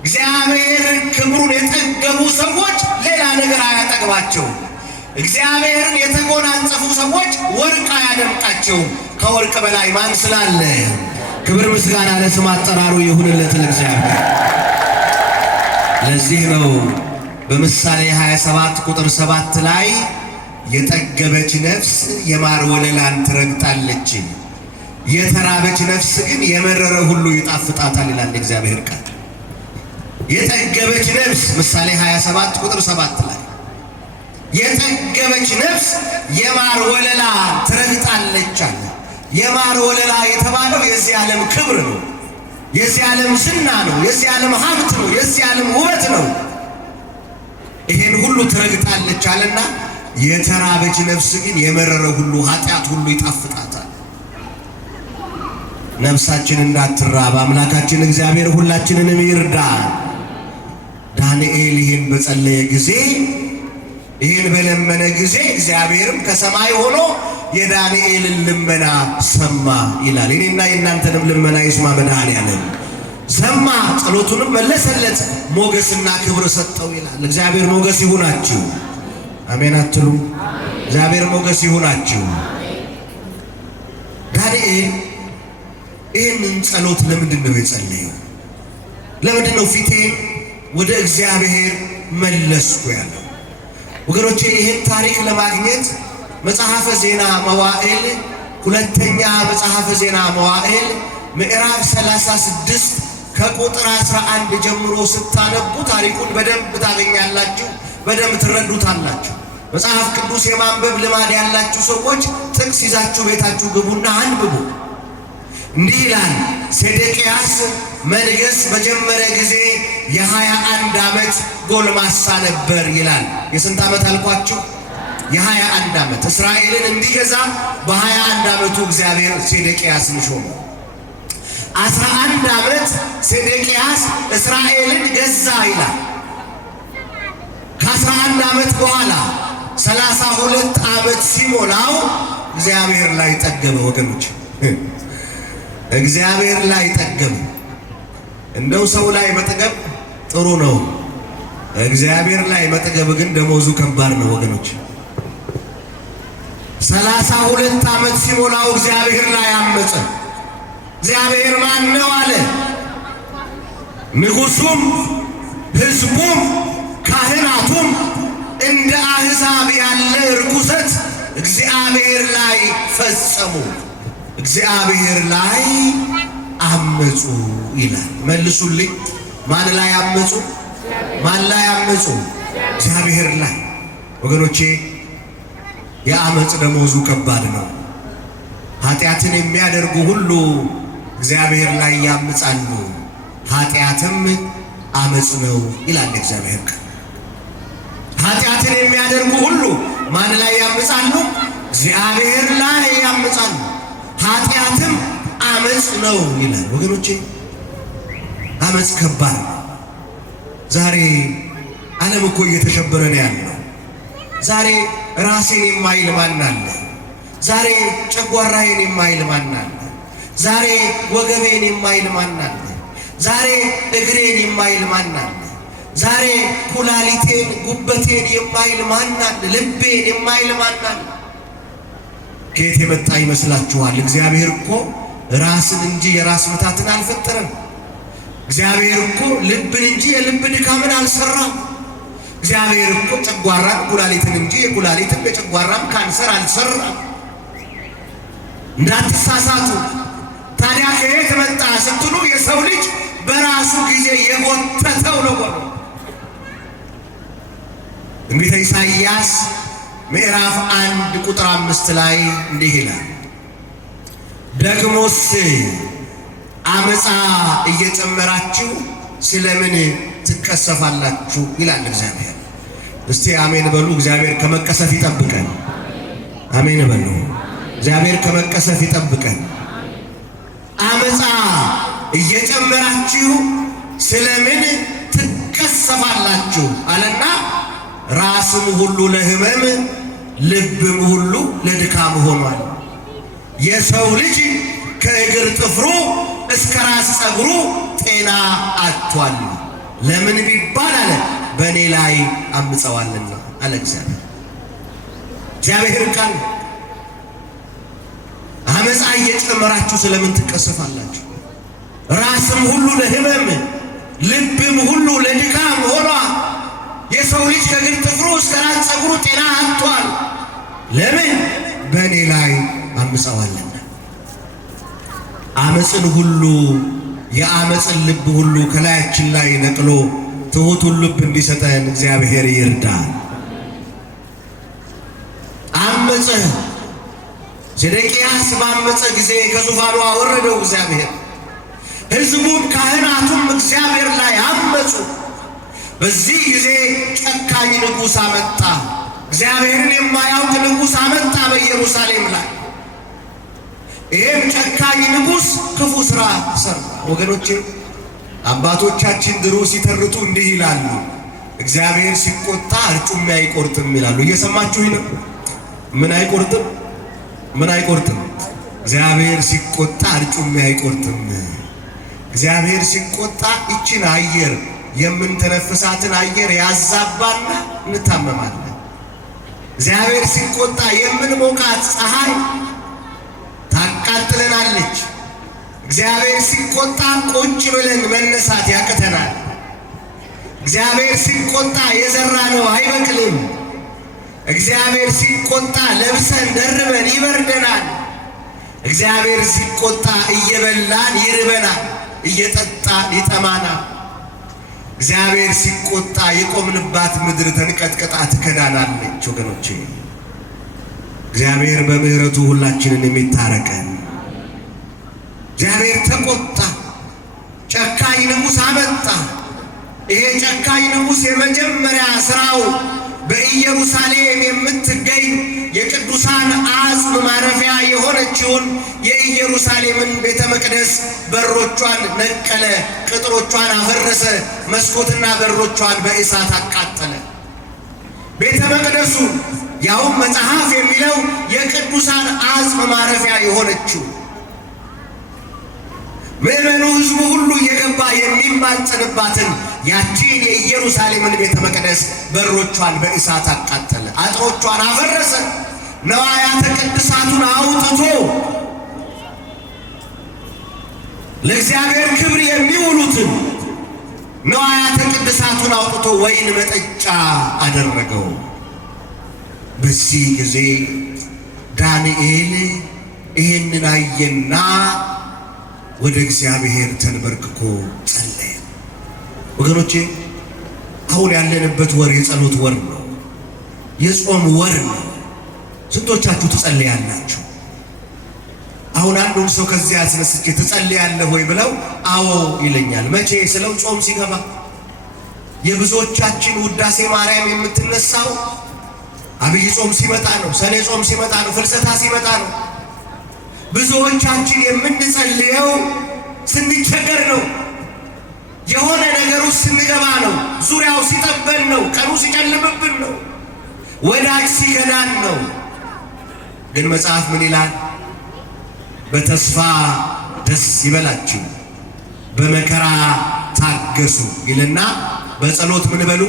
እግዚአብሔር ክብሩን የጠገቡ ሰዎች ሌላ ነገር አያጠግባቸውም። እግዚአብሔርን የተጎናጸፉ ሰዎች ወርቅ አያደምቃቸውም። ከወርቅ በላይ ማን ስላለ? ክብር ምስጋና ለስም አጠራሩ ይሁንለት ለእግዚአብሔር። ለዚህ ነው በምሳሌ 27 ቁጥር 7 ላይ የጠገበች ነፍስ የማር ወለላን ትረግጣለች፣ የተራበች ነፍስ ግን የመረረ ሁሉ ይጣፍጣታል ይላል እግዚአብሔር ቃል። የጠገበች ነፍስ ምሳሌ 27 ቁጥር 7 ላይ የጠገበች ነፍስ የማር ወለላ ትረግጣለች አለ። የማር ወለላ የተባለው የዚህ ዓለም ክብር ነው፣ የዚህ ዓለም ዝና ነው፣ የዚህ ዓለም ሀብት ነው፣ የዚህ ዓለም ውበት ነው። ይሄን ሁሉ ትረግጣለች አለና የተራበች ነፍስ ግን የመረረ ሁሉ ኃጢአት ሁሉ ይጣፍጣታል። ነፍሳችን እንዳትራብ አምላካችን እግዚአብሔር ሁላችንንም ይርዳ። ዳንኤል ይህን በጸለየ ጊዜ፣ ይህን በለመነ ጊዜ እግዚአብሔርም ከሰማይ ሆኖ የዳንኤልን ልመና ሰማ ይላል። እኔና የእናንተንም ልመና ይስማ መድኃኔዓለም። ሰማ፣ ጸሎቱንም መለሰለት፣ ሞገስና ክብር ሰጠው ይላል። እግዚአብሔር ሞገስ ይሁናችሁ። አሜን አትሉ? እግዚአብሔር ሞገስ ይሁናችሁ። ዳንኤል ይህንን ጸሎት ለምንድን ነው የጸለየው? ለምንድን ነው ፊቴን ወደ እግዚአብሔር መለስኩ ያለው? ወገኖቼ ይህን ታሪክ ለማግኘት መጽሐፈ ዜና መዋዕል፣ ሁለተኛ መጽሐፈ ዜና መዋዕል ምዕራፍ 36 ከቁጥር 11 ጀምሮ ስታነቡ ታሪኩን በደንብ ታገኛላችሁ፣ በደንብ ትረዱታላችሁ። መጽሐፍ ቅዱስ የማንበብ ልማድ ያላችሁ ሰዎች ጥቅስ ይዛችሁ ቤታችሁ ግቡና አንብቡ። እንዲህ ይላል፣ ሴዴቅያስ መንገሥ በጀመረ ጊዜ የ21 ዓመት ጎልማሳ ነበር ይላል። የስንት ዓመት አልኳችሁ? የ21 ዓመት። እስራኤልን እንዲገዛ በ21 ዓመቱ እግዚአብሔር ሴዴቅያስን ሾመ። 11 ዓመት ሴዴቅያስ እስራኤልን ገዛ ይላል። ከ11 ዓመት በኋላ 32 ዓመት ሲሞላው እግዚአብሔር ላይ ጠገበ። ወገኖች እግዚአብሔር ላይ ጠገበ። እንደው ሰው ላይ መጠገብ ጥሩ ነው፣ እግዚአብሔር ላይ መጠገብ ግን ደሞዙ ከባድ ነው ወገኖች። 32 ዓመት ሲሞላው እግዚአብሔር ላይ አመፀ። እግዚአብሔር ማን ነው አለ። ንጉሡም ሕዝቡም ካህናቱም እንደ አሕዛብ ያለ ርኩሰት እግዚአብሔር ላይ ፈጸሙ፣ እግዚአብሔር ላይ አመፁ ይላል። መልሱልኝ። ማን ላይ አመፁ? ማን ላይ አመፁ? እግዚአብሔር ላይ። ወገኖቼ የአመፅ ደሞዙ ከባድ ነው። ኃጢአትን የሚያደርጉ ሁሉ እግዚአብሔር ላይ ያምፃሉ፣ ኃጢአትም አመፅ ነው ይላል እግዚአብሔር ቃል። ኃጢአትን የሚያደርጉ ሁሉ ማን ላይ ያምፃሉ? እግዚአብሔር ላይ ያምፃሉ፣ ኃጢአትም አመፅ ነው ይላል። ወገኖቼ አመፅ ከባድ ነው። ዛሬ ዓለም እኮ እየተሸበረ ነው ያለው። ዛሬ ራሴን የማይል ማን አለ? ዛሬ ጨጓራዬን የማይል ማን አለ? ዛሬ ወገቤን የማይል ማን አለ? ዛሬ እግሬን የማይል ማን አለ? ዛሬ ኩላሊቴን ጉበቴን የማይል ማን አለ? ልቤን የማይል ማን አለ? ከየት የመጣ ይመስላችኋል? እግዚአብሔር እኮ ራስን እንጂ የራስ ምታትን አልፈጠረም። እግዚአብሔር እኮ ልብን እንጂ የልብ ድካምን አልሰራም። እግዚአብሔር እኮ ጨጓራን ኩላሊትን እንጂ የኩላሊትን የጨጓራም ካንሰር አልሰራም። እንዳትሳሳቱ። ታዲያ ከየት መጣ ስትሉ የሰው ልጅ በራሱ ጊዜ የጎተተው ነው። ትንቢተ ኢሳይያስ ምዕራፍ 1 ቁጥር 5 ላይ እንዲህ ይላል፣ ደግሞስ አመፃ እየጨመራችሁ ስለምን ትቀሰፋላችሁ ይላል እግዚአብሔር። እስቲ አሜን በሉ። እግዚአብሔር ከመቀሰፍ ይጠብቀን። አሜን በሉ። እግዚአብሔር ከመቀሰፍ ይጠብቀን። አመፃ እየጨመራችሁ ስለምን ትቀሰፋላችሁ አለና ራስም ሁሉ ለሕመም ልብም ሁሉ ለድካም ሆኗል። የሰው ልጅ ከእግር ጥፍሩ እስከ ራስ ፀጉሩ ጤና አጥቷል። ለምን ቢባል አለ በእኔ ላይ አምፀዋልና አለ እግዚአብሔር። እግዚአብሔር ቃል አመፃ እየጨመራችሁ ስለምን ትቀሰፋላችሁ? ራስም ሁሉ ለሕመም ልብም ሁሉ ለድካም ሆኗል። የሰው ልጅ ከእግር ጥፍሩ እስከ ራስ ፀጉሩ ጤና አጥቷል። ለምን? በእኔ ላይ አምፀዋልና። አመፅን ሁሉ የአመፅን ልብ ሁሉ ከላያችን ላይ ነቅሎ ትሑቱን ልብ እንዲሰጠን እግዚአብሔር ይርዳል። አመፀ። ሴዴቅያስ ባመፀ ጊዜ ከዙፋኑ አወረደው እግዚአብሔር። ሕዝቡም ካህናቱም እግዚአብሔር ላይ አመፁ። በዚህ ጊዜ ጨካኝ ንጉሥ አመጣ። እግዚአብሔርን የማያውቅ ንጉሥ አመጣ በኢየሩሳሌም ላይ። ይህም ጨካኝ ንጉሥ ክፉ ሥራ ሠራ። ወገኖቼ አባቶቻችን ድሮ ሲተርቱ እንዲህ ይላሉ፣ እግዚአብሔር ሲቆጣ አርጩሜ አይቆርጥም ይላሉ። እየሰማችሁ ነው? ምን አይቆርጥም? ምን አይቆርጥም? እግዚአብሔር ሲቆጣ አርጩሜ አይቆርጥም። እግዚአብሔር ሲቆጣ ይችን አየር የምንተነፍሳትን አየር ያዛባና እንታመማለን። እግዚአብሔር ሲቆጣ የምንሞቃት ፀሐይ ታቃጥለናለች። እግዚአብሔር ሲቆጣ ቁጭ ብለን መነሳት ያቅተናል። እግዚአብሔር ሲቆጣ የዘራነው አይበቅልም። እግዚአብሔር ሲቆጣ ለብሰን ደርበን ይበርደናል። እግዚአብሔር ሲቆጣ እየበላን ይርበናል፣ እየጠጣን ይጠማናል። እግዚአብሔር ሲቆጣ የቆምንባት ምድር ተንቀጥቅጣ ትከዳናለች። ወገኖቼ እግዚአብሔር በምሕረቱ ሁላችንን የሚታረቀን። እግዚአብሔር ተቆጣ፣ ጨካኝ ንጉሥ አመጣ። ይሄ ጨካኝ ንጉሥ የመጀመሪያ ሥራው በኢየሩሳሌም የምትገኝ የቅዱሳን አጽም ማረፊያ የሆነችውን የኢየሩሳሌምን ቤተ መቅደስ በሮቿን ነቀለ፣ ቅጥሮቿን አፈረሰ፣ መስኮትና በሮቿን በእሳት አቃጠለ። ቤተ መቅደሱ ያውም መጽሐፍ የሚለው የቅዱሳን አጽም ማረፊያ የሆነችው ምዕመኑ ሕዝቡ ሁሉ እየገባ የሚማጸንባትን ያቺን የኢየሩሳሌምን ቤተ መቅደስ በሮቿን በእሳት አቃጠለ፣ አጥሮቿን አፈረሰ፣ ነዋያተ ቅድሳቱን አውጥቶ ለእግዚአብሔር ክብር የሚውሉትን ነዋያተ ቅድሳቱን አውጥቶ ወይን መጠጫ አደረገው። በዚህ ጊዜ ዳንኤል ይህንን አየና ወደ እግዚአብሔር ተንበርክኮ ጸለየ። ወገኖቼ አሁን ያለንበት ወር የጸሎት ወር ነው፣ የጾም ወር ነው። ስንቶቻችሁ ትጸልያላችሁ? አሁን አንዱን ሰው ከዚህ አስነስቼ ትጸልያለህ ወይ ብለው አዎ ይለኛል። መቼ ስለው ጾም ሲገባ። የብዙዎቻችን ውዳሴ ማርያም የምትነሳው አብይ ጾም ሲመጣ ነው፣ ሰኔ ጾም ሲመጣ ነው፣ ፍልሰታ ሲመጣ ነው። ብዙዎቻችን የምንጸልየው ስንቸገር ነው፣ የሆነ ነገር ውስጥ ስንገባ ነው፣ ዙሪያው ሲጠበን ነው፣ ቀኑ ሲጨልምብን ነው፣ ወዳጅ ሲከዳን ነው። ግን መጽሐፍ ምን ይላል? በተስፋ ደስ ይበላችሁ፣ በመከራ ታገሱ ይልና በጸሎት ምን በሉ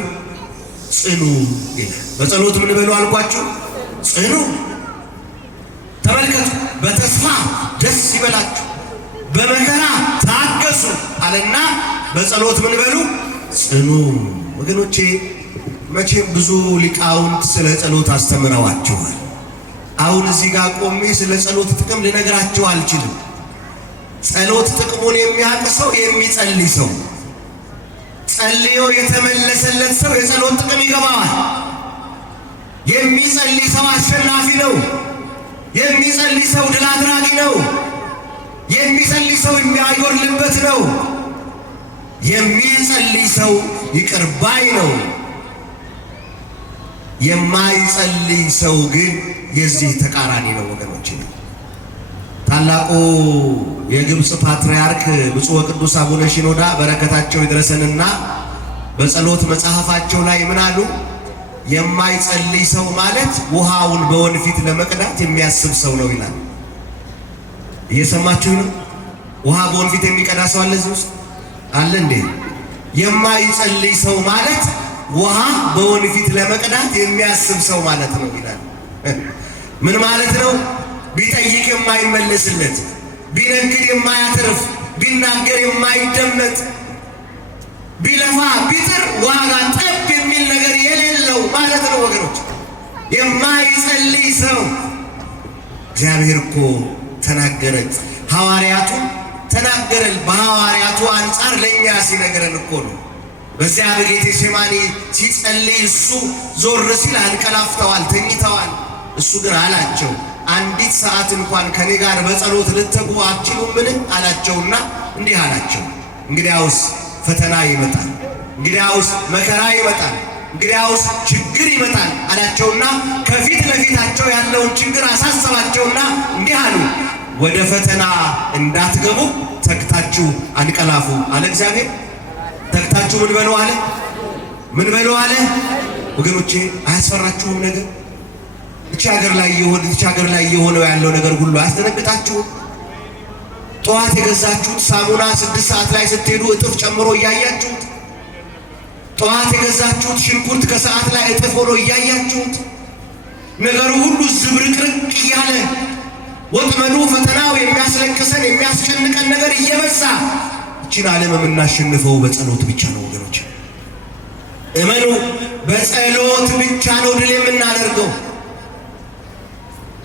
ጽኑ ይላል። በጸሎት ምን በሉ አልኳችሁ? ጽኑ። ተመልከቱ፣ በተስፋ ደስ ይበላችሁ፣ በመከራ ታገሱ አለና በጸሎት ምን በሉ ጽኑ። ወገኖቼ መቼም ብዙ ሊቃውንት ስለ ጸሎት አስተምረዋችኋል። አሁን እዚህ ጋር ቆሜ ስለ ጸሎት ጥቅም ልነግራችሁ አልችልም። ጸሎት ጥቅሙን የሚያውቅ ሰው የሚጸልይ ሰው፣ ጸልዮ የተመለሰለት ሰው የጸሎት ጥቅም ይገባዋል። የሚጸልይ ሰው አሸናፊ ነው። የሚጸልይ ሰው ድል አድራጊ ነው። የሚጸልይ ሰው የሚያጎልበት ነው። የሚጸልይ ሰው ይቅር ባይ ነው። የማይጸልይ ሰው ግን የዚህ ተቃራኒ ነው። ወገኖች ታላቁ የግብፅ ፓትርያርክ ብፁዕ ወቅዱስ አቡነ ሺኖዳ በረከታቸው ይድረሰንና በጸሎት መጽሐፋቸው ላይ ምን አሉ? የማይጸልይ ሰው ማለት ውሃውን በወንፊት ለመቅዳት የሚያስብ ሰው ነው ይላል። እየሰማችሁ ነው? ውሃ በወንፊት የሚቀዳ ሰው አለ እዚህ ውስጥ አለ እንዴ? የማይጸልይ ሰው ማለት ውሃ በወንፊት ለመቅዳት የሚያስብ ሰው ማለት ነው ይላል። ምን ማለት ነው? ቢጠይቅ የማይመለስለት፣ ቢነግድ የማያተርፍ፣ ቢናገር የማይደመጥ፣ ቢለፋ ቢጥር ዋጋ ጠብ የሚል ነገር የሌለው ማለት ነው ወገኖች። የማይጸልይ ሰው እግዚአብሔር እኮ ተናገረ፣ ሐዋርያቱ ተናገረን። በሐዋርያቱ አንጻር ለእኛ ሲነገረን እኮ ነው። በዚያ በጌቴሴማኒ ሲጸልይ እሱ ዞር ሲል አንቀላፍተዋል፣ ተኝተዋል። እሱ ግን አላቸው አንዲት ሰዓት እንኳን ከኔ ጋር በጸሎት ልትተጉ አትችሉምን አላቸውና እንዲህ አላቸው፣ እንግዲያውስ ፈተና ይመጣል፣ እንግዲያውስ መከራ ይመጣል፣ እንግዲያውስ ችግር ይመጣል አላቸውና ከፊት ለፊታቸው ያለውን ችግር አሳሰባቸውና እንዲህ አሉ፣ ወደ ፈተና እንዳትገቡ ተግታችሁ አንቀላፉ አለ እግዚአብሔር። ተግታችሁ ምን በሉ አለ? ምን በሉ አለ? ወገኖቼ አያስፈራችሁም? ነገር እቺ ሀገር ላይ የሆነው ያለው ነገር ሁሉ አያስደነግጣችሁም? ጠዋት የገዛችሁት ሳሙና 6 ሰዓት ላይ ስትሄዱ እጥፍ ጨምሮ እያያችሁት፣ ጠዋት የገዛችሁት ሽንኩርት ከሰዓት ላይ እጥፍ ሆኖ እያያችሁት፣ ነገሩ ሁሉ ዝብርቅርቅ እያለ ወጥመዱ ፈተናው የሚያስለቅሰን የሚያስጨንቀን ነገር እየበዛ እቺን ዓለም የምናሸንፈው በጸሎት ብቻ ነው ወገኖች። እመኑ፣ በጸሎት ብቻ ነው ድል የምናደርገው።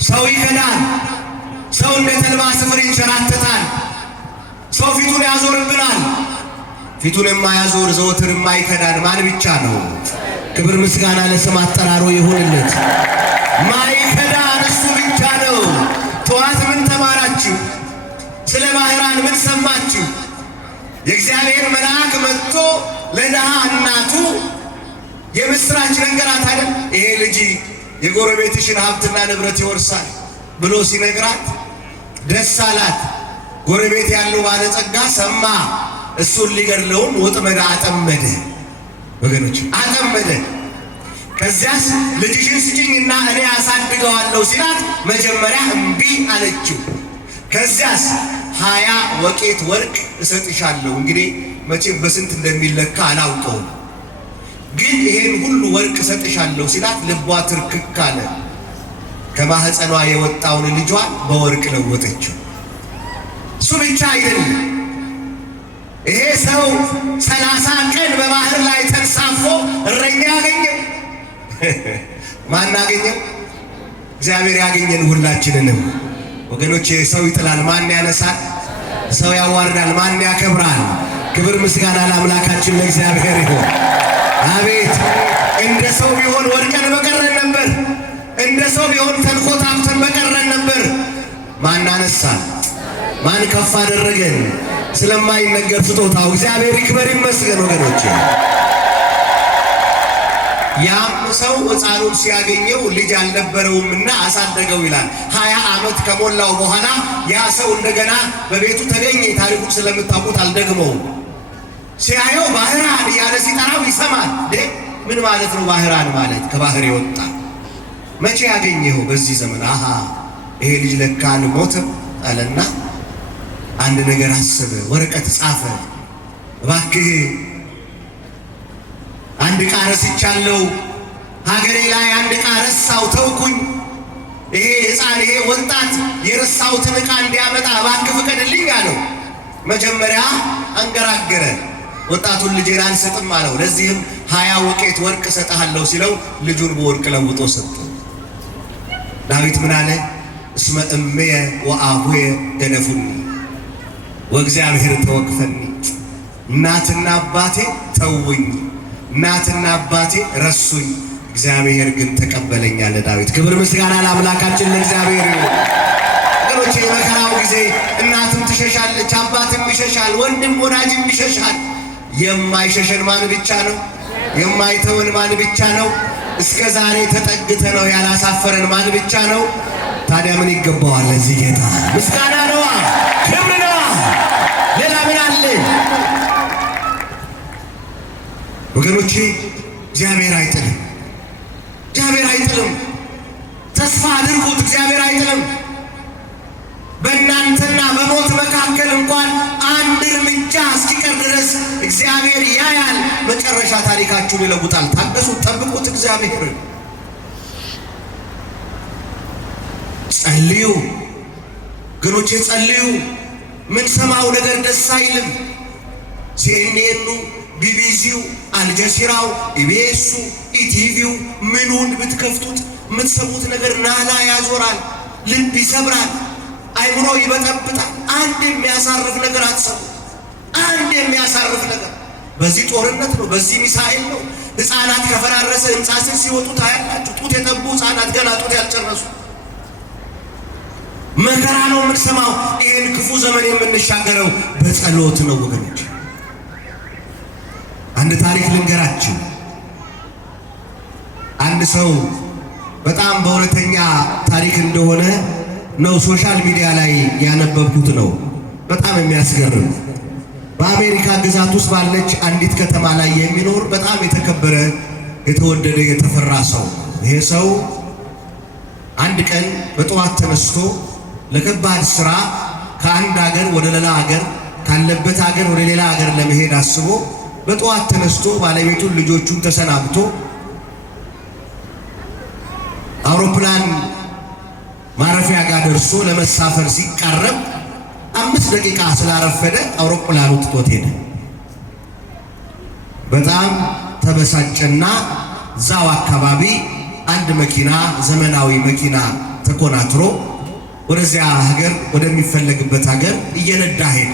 ሰው ይከዳል። ሰው እንደ ተልባ ስፍር ይንሸራተታል። ሰው ፊቱን ያዞርብናል። ፊቱን የማያዞር ዘወትር የማይከዳን ማን ብቻ ነው? ክብር ምስጋና ለስም አጠራሩ ይሁንለት። ማይከዳን እሱ ብቻ ነው። ጠዋት ምን ተማራችሁ? ስለ ባህራን ምን ሰማችሁ? የእግዚአብሔር መልአክ መጥቶ ለድሃ እናቱ የምስራች ነገራት አይደል? ይሄ ልጅ የጎረቤትሽን ሀብትና ንብረት ይወርሳል ብሎ ሲነግራት ደስ አላት። ጎረቤት ያለው ባለጸጋ ሰማ። እሱን ሊገድለውም ወጥመድ አጠመደ። ወገኖች አጠመደ። ከዚያስ ልጅሽን ስጭኝና እኔ አሳድገዋለሁ ሲላት መጀመሪያ እምቢ አለችው። ከዚያስ 20 ወቄት ወርቅ እሰጥሻለሁ። እንግዲህ መቼም በስንት እንደሚለካ አላውቀውም፣ ግን ይሄን ሁሉ ወርቅ እሰጥሻለሁ ሲላት ልቧ ትርክክ አለ። ከማህፀኗ የወጣውን ልጇን በወርቅ ለወጠችው። እሱ ብቻ አይደለም፣ ይሄ ሰው 30 ቀን በባህር ላይ ተንሳፎ እረኛ ያገኘ። ማን አገኘው? እግዚአብሔር ያገኘን ሁላችንንም። ወገኖቼ ሰው ይጥላል፣ ማን ያነሳል? ሰው ያዋርዳል፣ ማን ያከብራል? ክብር ምስጋና ለአምላካችን ለእግዚአብሔር ይሁን። አቤት እንደ ሰው ቢሆን ወድቀን በቀረን ነበር። እንደ ሰው ቢሆን ተንኮታኩተን በቀረን ነበር። ማን አነሳን? ማን ከፍ አደረገን? ስለማይነገር ስጦታው እግዚአብሔር ይክበር ይመስገን። ወገኖቼ ያም ሰው ሕፃኑን ሲያገኘው ልጅ አልነበረውምና አሳደገው ይላል። 20 ዓመት ከሞላው በኋላ ያ ሰው እንደገና በቤቱ ተገኘ። ታሪኩን ስለምታውቁት አልደግመውም። ሲያየው ባህራን እያለ ሲጠራው ይሰማል። ምን ማለት ነው ባህራን ማለት? ከባህር የወጣ መቼ ያገኘው? በዚህ ዘመን። አሃ ይሄ ልጅ ለካ አልሞተም አለና አንድ ነገር አሰበ። ወረቀት ጻፈ። እባክህ አንድ ዕቃ ረስቻለሁ፣ ሀገሬ ላይ አንድ ዕቃ ረሳው፣ ተውኩኝ። ይሄ ሕፃን ይሄ ወጣት የረሳሁትን ዕቃ እንዲያመጣ እባክህ ፍቀድልኝ አለው። መጀመሪያ አንገራገረ። ወጣቱን ልጄን አልሰጥም አለው። ለዚህም 20 ወቄት ወርቅ እሰጥሃለሁ ሲለው ልጁን በወርቅ ለውጦ ሰጠው። ዳዊት ምን አለ? እስመ እምየ ወአቡየ ገነፉኒ ወእግዚአብሔር ተወክፈኒ። እናትና አባቴ ተውኝ፣ እናትና አባቴ ረሱኝ፣ እግዚአብሔር ግን ተቀበለኝ አለ ዳዊት። ክብር ምስጋና ለአምላካችን ለእግዚአብሔር ይሁን። ወገኖቼ የመከራው ጊዜ እናትም ትሸሻለች፣ አባትም ይሸሻል፣ ወንድም ወዳጅም ይሸሻል። የማይሸሸን ማን ብቻ ነው? የማይተወን ማን ብቻ ነው? እስከ ዛሬ ተጠግተ ነው ያላሳፈረን ማን ብቻ ነው? ታዲያ ምን ይገባዋል ለዚህ ጌታ? ምስጋና ነዋ፣ ክብር ነዋ። ሌላ ምን አለ? ወገኖቼ እግዚአብሔር አይጥልም፣ እግዚአብሔር አይጥልም። ተስፋ አድርጉት፣ እግዚአብሔር አይጥልም። በእናንተና በሞት መካከል እንኳን አንድ እርምጃ እስኪቀር ድረስ እግዚአብሔር ያያል። መጨረሻ ታሪካችሁን ይለውጣል። ታገሱት፣ ጠብቁት እግዚአብሔር። ጸልዩ ወገኖቼ፣ ጸልዩ። ምን ሰማው ነገር ደስ አይልም። ሲኤንኤኑ፣ ቢቢሲው፣ አልጀሲራው፣ ኢቢኤሱ፣ ኢቲቪው ምኑን ብትከፍቱት የምትሰሙት ነገር ናላ ያዞራል፣ ልብ ይሰብራል፣ አይምሮ ይበጠብጣል። አንድ የሚያሳርፍ ነገር አትሰሙ። አንድ የሚያሳርፍ ነገር በዚህ ጦርነት ነው፣ በዚህ ሚሳኤል ነው። ሕፃናት ከፈራረሰ ሕንፃ ስር ሲወጡ ታያላችሁ። ጡት የጠቡ ሕፃናት ገና ጡት ያልጨረሱ። መከራ ነው የምንሰማው። ይህን ክፉ ዘመን የምንሻገረው በጸሎት ነው ወገኖች። አንድ ታሪክ ልንገራችሁ። አንድ ሰው በጣም በእውነተኛ ታሪክ እንደሆነ ነው ሶሻል ሚዲያ ላይ ያነበብኩት ነው። በጣም የሚያስገርም በአሜሪካ ግዛት ውስጥ ባለች አንዲት ከተማ ላይ የሚኖር በጣም የተከበረ የተወደደ የተፈራ ሰው። ይሄ ሰው አንድ ቀን በጠዋት ተነስቶ ለከባድ ስራ ከአንድ ሀገር ወደ ሌላ ሀገር ካለበት ሀገር ወደ ሌላ ሀገር ለመሄድ አስቦ በጠዋት ተነስቶ ባለቤቱን ልጆቹን ተሰናብቶ አውሮፕላን ማረፊያ ጋር ደርሶ ለመሳፈር ሲቃረብ 5 ደቂቃ ስላረፈደ አውሮፕላኑ ትቶት ሄደ። በጣም ተበሳጨና ዛው አካባቢ አንድ መኪና ዘመናዊ መኪና ተኮናትሮ ወደዚያ ሀገር ወደሚፈለግበት ሀገር እየነዳ ሄደ።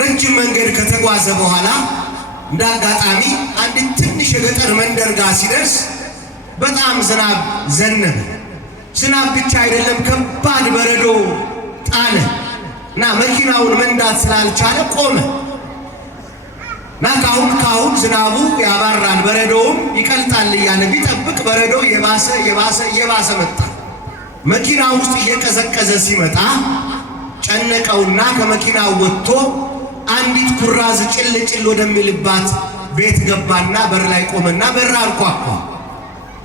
ረጅም መንገድ ከተጓዘ በኋላ እንደ አጋጣሚ አንድ ትንሽ የገጠር መንደር ጋር ሲደርስ በጣም ዝናብ ዘነበ። ዝናብ ብቻ አይደለም፣ ከባድ በረዶ ጣለ እና መኪናውን መንዳት ስላልቻለ ቆመ እና ካሁን ዝናቡ ያባራል፣ በረዶውም ይቀልጣል እያለ ቢጠብቅ በረዶ የባሰ መጣ። መኪና ውስጥ እየቀዘቀዘ ሲመጣ ጨነቀውና ከመኪናው ወጥቶ አንዲት ኩራዝ ጭል ወደሚልባት ቤት ገባና በር ላይ ቆመና በር አንኳኳ።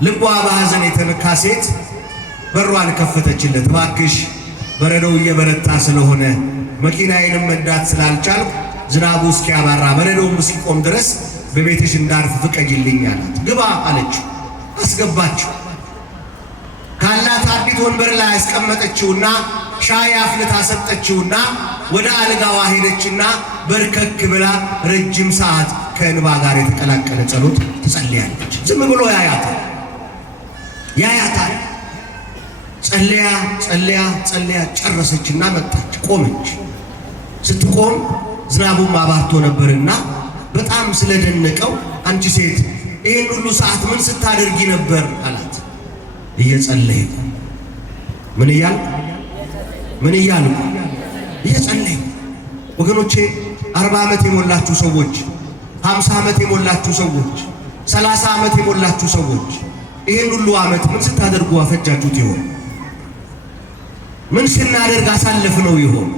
ልቧ በሐዘን የተነካ ሴት በሯን ከፈተችለት። እባክሽ በረዶው እየበረታ ስለሆነ መኪናዬንም መንዳት ስላልቻልኩ ዝናቡ እስኪያባራ በረዶውም እስኪቆም ድረስ በቤትሽ እንዳርፍ ፍቀጂልኝ አላት። ግባ አለችው። አስገባችው። ካላት አንዲት ወንበር ላይ ያስቀመጠችውና ሻይ አፍልታ ሰጠችውና ወደ አልጋዋ ሄደችና በርከክ ብላ ረጅም ሰዓት ከእንባ ጋር የተቀላቀለ ጸሎት ትጸልያለች። ዝም ብሎ ያያታል። ጸልያ ጨረሰችና መጣች። ቆመች። ስትቆም ዝናቡም አባርቶ ነበርና በጣም ስለደነቀው አንቺ ሴት ይሄን ሁሉ ሰዓት ምን ስታደርጊ ነበር አላት። እየጸለይኩ። ምን እያልኩ? እየጸለይኩ። ወገኖቼ 40 ዓመት የሞላችሁ ሰዎች፣ 50 ዓመት የሞላችሁ ሰዎች፣ 30 ዓመት የሞላችሁ ሰዎች ይሄን ሁሉ ዓመት ምን ስታደርጉ አፈጃችሁት ይሆን? ምን ስናደርግ አሳለፍነው ይሆን?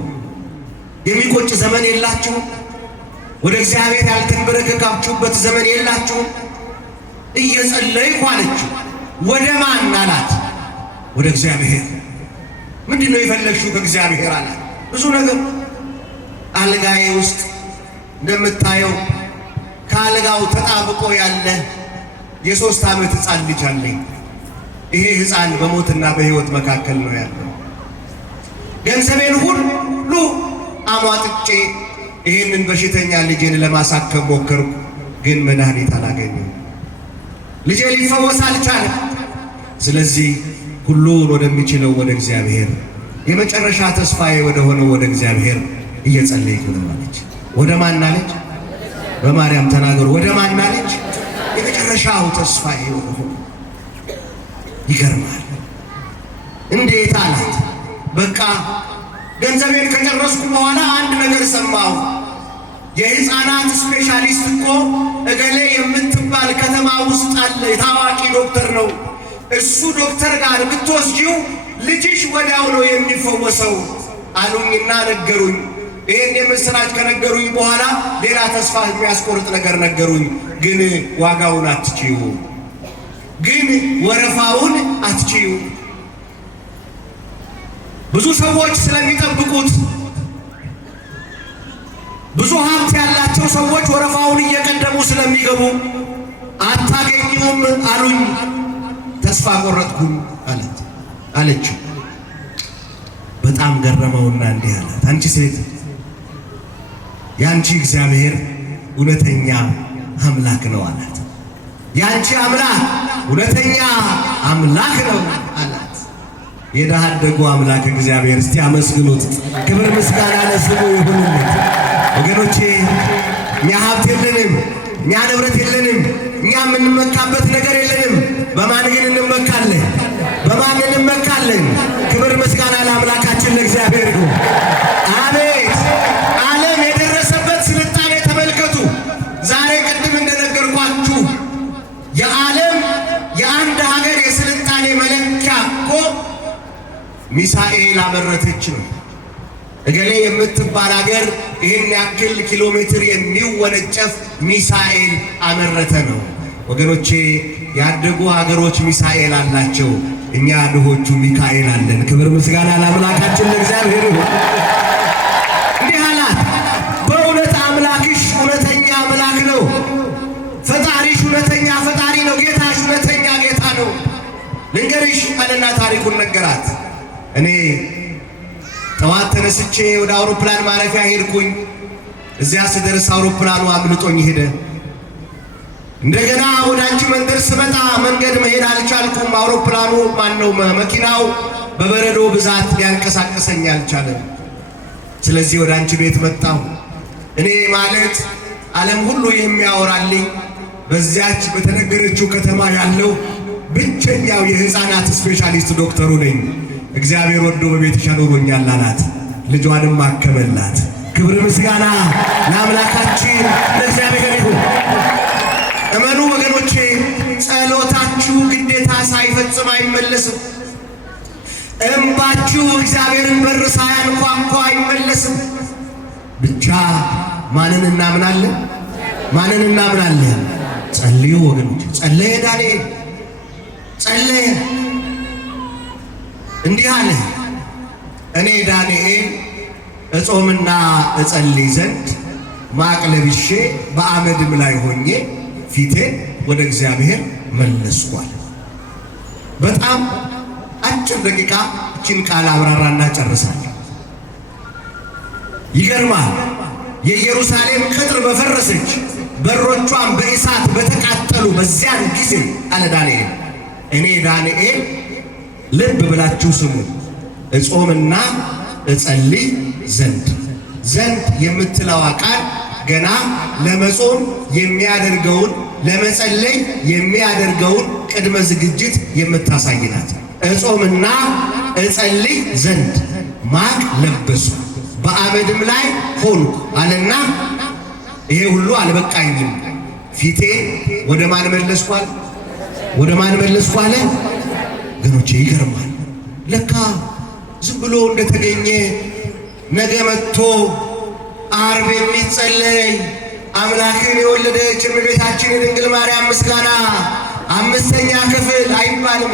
የሚቆጭ ዘመን የላችሁም? ወደ እግዚአብሔር ያልተንበረከካችሁበት ዘመን የላችሁም? እየጸለይኩ አለችው። ወደ ማን አላት? ወደ እግዚአብሔር። ምንድን ነው የፈለግሽው ከእግዚአብሔር አላት። ብዙ ነገር። አልጋዬ ውስጥ እንደምታየው ከአልጋው ተጣብቆ ያለ የ3 ዓመት ሕፃን ልጅ አለኝ። ይሄ ሕፃን በሞትና በሕይወት መካከል ነው ያለው። ገንዘቤን ሁሉ አሟጥጬ ይህንን በሽተኛ ልጄን ለማሳከም ሞከርኩ፣ ግን መድኃኒት አላገኘም። ልጄ ሊፈወስ አልቻለም። ስለዚህ ሁሉን ወደሚችለው ወደ እግዚአብሔር የመጨረሻ ተስፋዬ ወደ ሆነው ወደ እግዚአብሔር እየጸለይኩ ነው አለች። ወደ ማን አለች? በማርያም ተናገሩ። ወደ ማን አለች? የመጨረሻው ተስፋዬ ወደ ሆነው። ይገርማል። እንዴት አላት? በቃ ገንዘቤን ከጨረስኩ በኋላ አንድ ነገር ሰማሁ። የሕፃናት ስፔሻሊስት እኮ እገሌ የምትባል ከተማ ውስጥ አለ፣ የታዋቂ ዶክተር ነው። እሱ ዶክተር ጋር ብትወስጂው ልጅሽ ወዲያው ነው የሚፈወሰው አሉኝና ነገሩኝ። ይህን የምስራች ከነገሩኝ በኋላ ሌላ ተስፋ የሚያስቆርጥ ነገር ነገሩኝ። ግን ዋጋውን አትችዩ፣ ግን ወረፋውን አትችዩ። ብዙ ሰዎች ስለሚጠብቁት፣ ብዙ ሀብት ያላቸው ሰዎች ወረፋውን እየቀደሙ ስለሚገቡ አታገኙም አሉኝ። ተስፋ ቆረጥኩኝ አለችው። በጣም ገረመውና እንዲህ አላት፣ አንቺ ሴት ያንቺ እግዚአብሔር እውነተኛ አምላክ ነው አላት። ያንቺ አምላክ እውነተኛ አምላክ ነው አላት። የድሃ አደጉ አምላክ እግዚአብሔር እስቲ አመስግኑት። ክብር ምስጋና ለስሙ ይሁንለት። ወገኖቼ እኛ ሀብት የለንም፣ እኛ ንብረት የለንም፣ እኛ የምንመካበት ነገር የለንም። በማን ግን እንመካለን? በማን እንመካለን? ክብር ምስጋና ለአምላካችን ለእግዚአብሔር ይሁን። አቤት ዓለም የደረሰበት ስልጣኔ ተመልከቱ። ዛሬ ቅድም እንደነገርኳችሁ የዓለም የአንድ ሀገር የስልጣኔ መለኪያ እኮ ሚሳኤል አመረተች ነው። እገሌ የምትባል ሀገር ይህን ያክል ኪሎ ሜትር የሚወነጨፍ ሚሳኤል አመረተ ነው። ወገኖቼ ያደጉ ሀገሮች ሚሳኤል አላቸው፣ እኛ ድሆቹ ሚካኤል አለን። ክብር ምስጋና ለአምላካችን ለእግዚአብሔር ይሁን። እንዲህ አላት፣ በእውነት አምላክሽ እውነተኛ አምላክ ነው፣ ፈጣሪሽ እውነተኛ ፈጣሪ ነው፣ ጌታሽ እውነተኛ ጌታ ነው። ልንገርሽ አለና ታሪኩን ነገራት። እኔ ጠዋት ተነስቼ ወደ አውሮፕላን ማረፊያ ሄድኩኝ። እዚያ ስደርስ አውሮፕላኑ አምልጦኝ ሄደ። እንደገና ወደ አንቺ መንደር ስመጣ መንገድ መሄድ አልቻልኩም። አውሮፕላኑ መኪናው በበረዶ ብዛት ሊያንቀሳቀሰኝ አልቻለም። ስለዚህ ወደ አንቺ ቤት መጣሁ። እኔ ማለት ዓለም ሁሉ የሚያወራልኝ በዚያች በተነገረችው ከተማ ያለው ብቸኛው የሕፃናት ስፔሻሊስት ዶክተሩ ነኝ። እግዚአብሔር ወዶ በቤትሽ አኖሮኛል አላት። ልጇንም አከመላት። ክብር ምስጋና ለአምላካችን ለእግዚአብሔር ይሁን። እመኑ ወገኖቼ፣ ጸሎታችሁ ግዴታ ሳይፈጽም አይመለስም። እንባችሁ እግዚአብሔርን በር ሳያንኳኳ አይመለስም። ብቻ ማንን እናምናለን? ማንን እናምናለን? ጸልዩ ወገኖች። ጸለየ ዳንኤል ጸለየ፣ እንዲህ አለ፣ እኔ ዳንኤል እጾምና እጸልይ ዘንድ ማቅ ለብሼ በአመድም ላይ ሆኜ ፊቴን ወደ እግዚአብሔር መለስኳል። በጣም አጭር ደቂቃ እችን ቃል አብራራና ጨርሳለሁ። ይገርማል። የኢየሩሳሌም ቅጥር በፈረሰች በሮቿን በእሳት በተቃጠሉ በዚያን ጊዜ አለ ዳንኤል፣ እኔ ዳንኤል ልብ ብላችሁ ስሙ፣ እጾምና እጸልይ ዘንድ የምትለዋ ቃል ገና ለመጾም የሚያደርገውን ለመጸለይ የሚያደርገውን ቅድመ ዝግጅት የምታሳይ ናት። እጾምና እጸልይ ዘንድ ማቅ ለበሱ በአመድም ላይ ሆንኩ አለና፣ ይሄ ሁሉ አልበቃኝም፣ ፊቴ ወደ ማን መለስኳል? ወደ ማን መለስኳል? ገኖቼ ይገርማል። ለካ ዝም ብሎ እንደተገኘ ነገ መጥቶ ዓርብ የሚጸለይ አምላክን የወለደች እመቤታችን የድንግል ማርያም ምስጋና 5ኛ ክፍል አይባልም።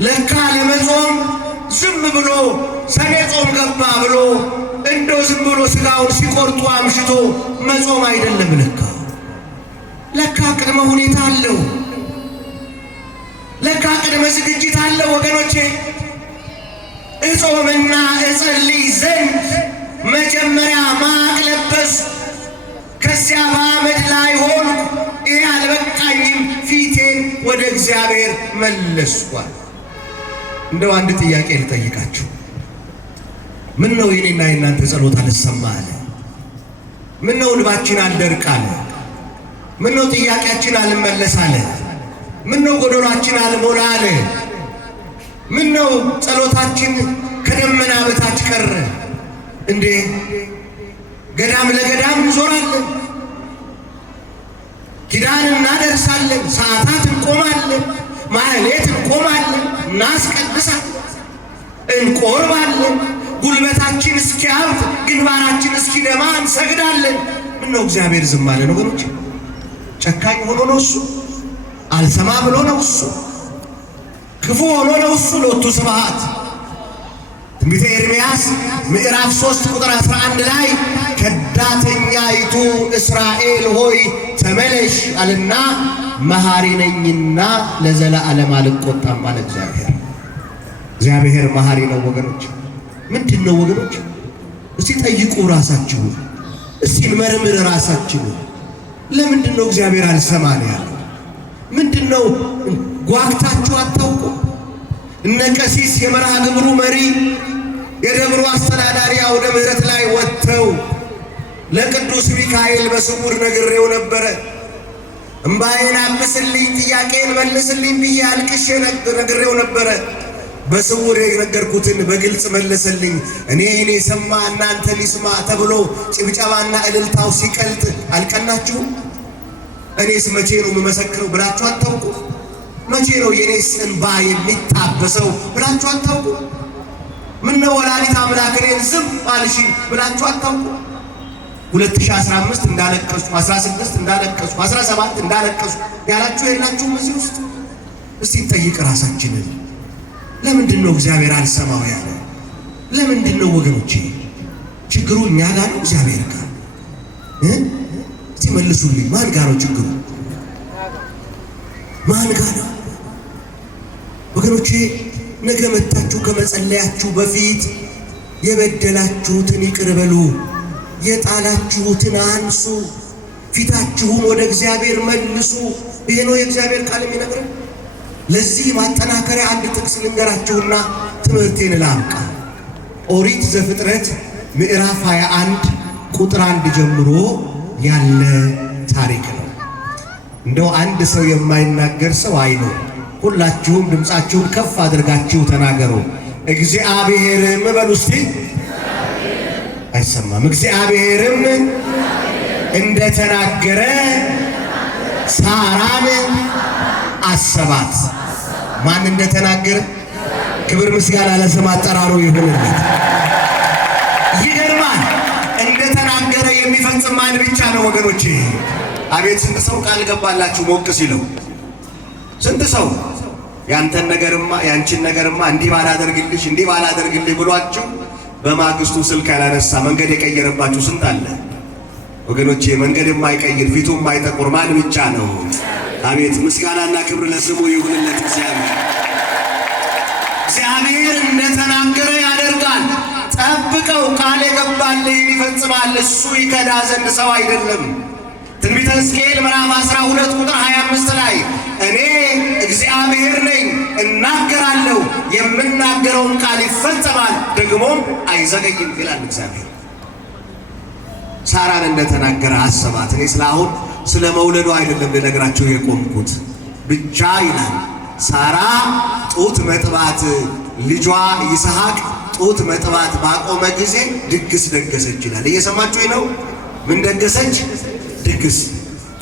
ለካ ለመጾም ዝም ብሎ ሰኔ ጾም ገባ ብሎ እንደው ዝም ብሎ ስጋውን ሲቆርጡ አምሽቶ መጾም አይደለም። ለካ ቅድመ ሁኔታ አለው። ለካ ቅድመ ዝግጅት አለው ወገኖቼ። እጾምና እጸልይ ዘንድ መጀመሪያ ማቅ ለበስ፣ ከዚያ በአመድ ላይ ሆንኩ፣ ይሄ አልበቃኝም፣ ፊቴን ወደ እግዚአብሔር መለስኳል። እንደው አንድ ጥያቄ ልጠይቃችሁ። ምን ነው የኔና የናንተ ጸሎት አልሰማ አለ? ምን ነው ልባችን አልደርቅ አለ? ምን ነው ጥያቄያችን አልመለስ አለ? ምን ነው ጎደሏችን አልሞላ አለ? ምን ነው ጸሎታችን ከደመና በታች ቀረ እንዴ? ገዳም ለገዳም እንዞራለን፣ ኪዳን እናደርሳለን፣ ሰዓታት እንቆማለን፣ ማህሌት እንቆማለን፣ እናስቀድሳለን፣ እንቆርባለን፣ ጉልበታችን እስኪያብጥ ግንባራችን እስኪደማ እንሰግዳለን። ምን ነው እግዚአብሔር ዝም አለ? ወገኖች ጨካኝ ሆኖ ነው እሱ? አልሰማ ብሎ ነው እሱ? ክፉ ሆኖ ነው እሱ? ሎቱ ስብሐት። ትንቢተ ኤርምያስ ምዕራፍ 3 ቁጥር 11 ላይ ከዳተኛይቱ እስራኤል ሆይ ተመለሽ አለና መሐሪ ነኝና ለዘላለም አልቆጣም አለ እግዚአብሔር። እግዚአብሔር መሐሪ ነው ወገኖች። ምንድን ነው ወገኖች? እስቲ ጠይቁ ራሳችሁ፣ እስቲ እንመርምር ራሳችሁ። ለምንድን ነው እግዚአብሔር አልሰማን ያለው? ምንድን ነው ጓግታችሁ አታውቁ? እነ ቀሲስ የመርሃ ግብሩ መሪ የደብሩ አስተዳዳሪ አውደ ምሕረት ላይ ወጥተው ለቅዱስ ሚካኤል በስውር ነግሬው ነበረ፣ እምባዬን አብስልኝ፣ ጥያቄን መልስልኝ ብዬ አልቅሼ ነግሬው ነበረ። በስውር የነገርኩትን በግልጽ መለሰልኝ። እኔ ሰማ እናንተ ሊስማ ተብሎ ጭብጨባና እልልታው ሲቀልጥ አልቀናችሁም? እኔስ መቼ ነው የምመሰክረው ብላችሁ አታውቁ? መቼ ነው የኔስ እንባ የሚታበሰው ብላችሁ አታውቁ? ምነው ወላዲተ አምላክ እኔን ዝም አልሽ ብላችሁ አታውቁ? 2015 እንዳለቀሱ፣ 16 እንዳለቀሱ፣ 17 እንዳለቀሱ ያላችሁ የላችሁም እዚህ ውስጥ? እስቲ እንጠይቅ ራሳችንን። ለምንድን ነው እግዚአብሔር አልሰማው ያለ? ለምንድን ነው ወገኖቼ? ችግሩ እኛ ጋር ነው እግዚአብሔር ጋር? እስቲ መልሱልኝ። ማን ጋር ነው ችግሩ? ማን ጋር ነው ወገኖቼ? ነገ መታችሁ ከመጸለያችሁ በፊት የበደላችሁትን ይቅር በሉ፣ የጣላችሁትን አንሱ፣ ፊታችሁን ወደ እግዚአብሔር መልሱ። ይሄ ነው የእግዚአብሔር ቃል የሚነግረን። ለዚህ ማጠናከሪያ አንድ ጥቅስ ልንገራችሁና ትምህርቴን ላብቃ። ኦሪት ዘፍጥረት ምዕራፍ 21 ቁጥር 1 ጀምሮ ያለ ታሪክ ነው። እንደው አንድ ሰው የማይናገር ሰው አይኖር። ሁላችሁም ድምፃችሁን ከፍ አድርጋችሁ ተናገሩ። እግዚአብሔርም በሉ እስቲ። አይሰማም። እግዚአብሔርም እንደተናገረ ሳራን አሰባት። ማን እንደተናገረ? ክብር ምስጋና ለስም አጠራሩ ይሁንለት። ይገርማል። እንደተናገረ የሚፈጽም ማን ብቻ ነው ወገኖቼ? አቤት ስንት ሰው ቃል ገባላችሁ ሞቅ ሲለው፣ ስንት ሰው ያንተን ነገርማ ያንቺን ነገርማ እንዲህ ባላደርግልሽ ብሏችሁ በማግስቱ ስልክ ያላነሳ መንገድ የቀየረባችሁ ስንት አለ ወገኖቼ። መንገድ የማይቀይር ፊቱ የማይጠቁር ማን ብቻ ነው? አቤት ምስጋናና ክብር ለስሙ ይሁንለት። እግዚአብሔር እንደተናገረ ያደርጋል። ጠብቀው፣ ቃል የገባልህን ይፈጽማል። እሱ ይከዳ ዘንድ ሰው አይደለም። ትንቢተ ሕዝቅኤል ምዕራፍ 12 ቁጥር 25 ላይ እኔ እግዚአብሔር ነኝ፣ እናገራለሁ፣ የምናገረውን ቃል ይፈጸማል፣ ደግሞም አይዘገይም ይላል እግዚአብሔር። ሳራን እንደተናገረ አሰባት። እኔ ስለአሁን ስለ መውለዱ አይደለም ልነግራችሁ የቆምኩት ብቻ ይላል። ሳራ ጡት መጥባት ልጇ ይስሐቅ ጡት መጥባት ባቆመ ጊዜ ድግስ ደገሰች ይላል። እየሰማችሁ ነው? ምን ደገሰች? ድግስ።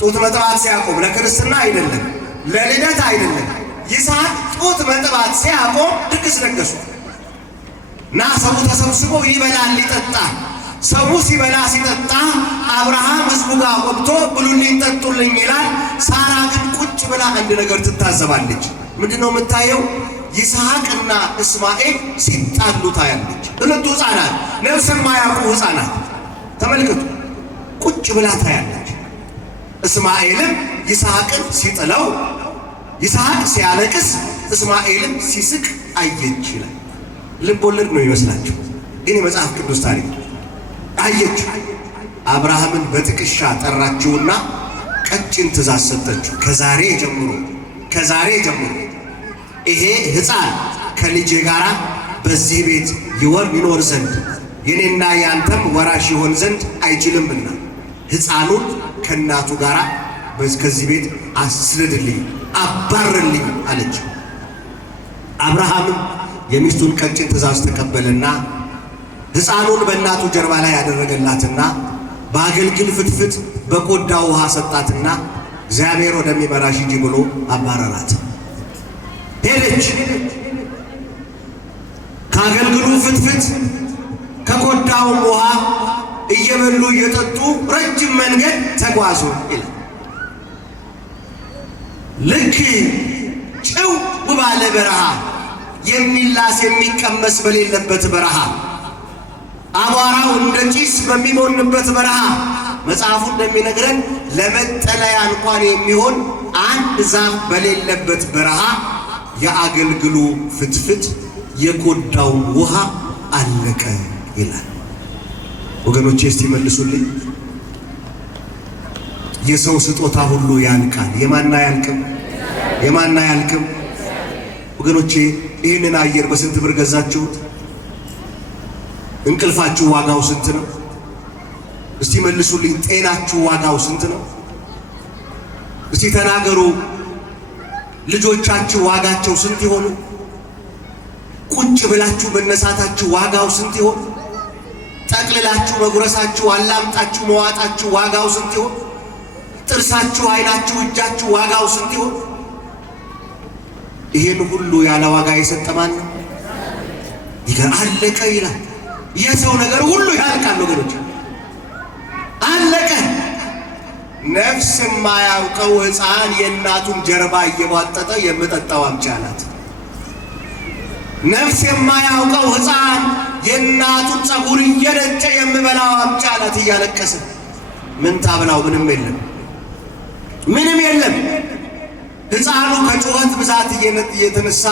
ጡት መጥባት ሲያቆም ለክርስትና አይደለም፣ ለልደት አይደለም። ይስሐቅ ጡት መጥባት ሲያቆም ድግስ ደገሱ እና ሰው ተሰብስቦ ይበላል ይጠጣል። ሰው ሲበላ ሲጠጣ አብርሃም ሕዝቡ ጋር ወጥቶ ብሉልኝ ጠጡልኝ ይላል። ሳራ ግን ቁጭ ብላ አንድ ነገር ትታዘባለች። ምንድነው የምታየው? ይስሐቅና እስማኤል ሲጣሉ ታያለች። ሁለቱ ሕፃናት ነፍስ የማያውቁ ሕፃናት ተመልከቱ፣ ቁጭ ብላ ታያለች። እስማኤልም ይስሐቅን ሲጥለው፣ ይስሐቅ ሲያለቅስ፣ እስማኤልም ሲስቅ አየች ይላል። ልብ ወለድ ነው ይመስላችሁ፣ ግን የመጽሐፍ ቅዱስ ታሪክ አየች። አብርሃምን በጥቅሻ ጠራችውና ቀጭን ትእዛዝ ሰጠችው። ከዛሬ ጀምሮ ይሄ ሕፃን ከልጄ ጋር በዚህ ቤት ይኖር ዘንድ የኔና ያንተም ወራሽ ይሆን ዘንድ አይችልምና ሕፃኑን ከእናቱ ጋር ከዚህ ቤት አስረድልኝ፣ አባርልኝ አለች። አብርሃምም የሚስቱን ቀጭን ትእዛዝ ተቀበለና ሕፃኑን በእናቱ ጀርባ ላይ ያደረገላትና በአገልግል ፍትፍት በቆዳ ውሃ ሰጣትና እግዚአብሔር ወደሚመራሽ ሂጂ ብሎ አባረራት። ሄደች። ከአገልግሉ ፍትፍት ከቆዳውም ውሃ እየበሉ እየጠጡ ረጅም መንገድ ተጓዙ ይላል። ልክ ጭው ባለ በረሃ የሚላስ የሚቀመስ በሌለበት በረሃ አቧራው እንደ ጭስ በሚሞንበት በረሃ መጽሐፉ እንደሚነግረን ለመጠለያ እንኳን የሚሆን አንድ ዛፍ በሌለበት በረሃ የአገልግሉ ፍትፍት የቆዳው ውሃ አለቀ ይላል። ወገኖቼ እስቲ መልሱልኝ። የሰው ስጦታ ሁሉ ያልቃል፣ የማን አያልቅም? የማን አያልቅም? ወገኖቼ ይህንን አየር በስንት ብር ገዛችሁት? እንቅልፋችሁ ዋጋው ስንት ነው? እስቲ መልሱልኝ። ጤናችሁ ዋጋው ስንት ነው? እስቲ ተናገሩ። ልጆቻችሁ ዋጋቸው ስንት ይሆኑ? ቁጭ ብላችሁ መነሳታችሁ ዋጋው ስንት ይሆን? ጠቅልላችሁ መጉረሳችሁ፣ አላምጣችሁ መዋጣችሁ ዋጋው ስንት ይሆን? ጥርሳችሁ፣ ዓይናችሁ፣ እጃችሁ ዋጋው ስንት ይሆን? ይሄን ሁሉ ያለ ዋጋ የሰጠ ማን ነው? አለቀ ይላል። የሰው ነገር ሁሉ ያልቃል ወገኖች፣ አለቀ። ነፍስ የማያውቀው ሕፃን የእናቱን ጀርባ እየቧጠጠ የምጠጣው አምጪ አላት። ነፍስ የማያውቀው ሕፃን የእናቱን ፀጉር እየነጨ የምበላው አምጪ አላት እያለቀሰ። ምን ታብላው? ምንም የለም፣ ምንም የለም። ሕፃኑ ከጩኸት ብዛት እየተነሳ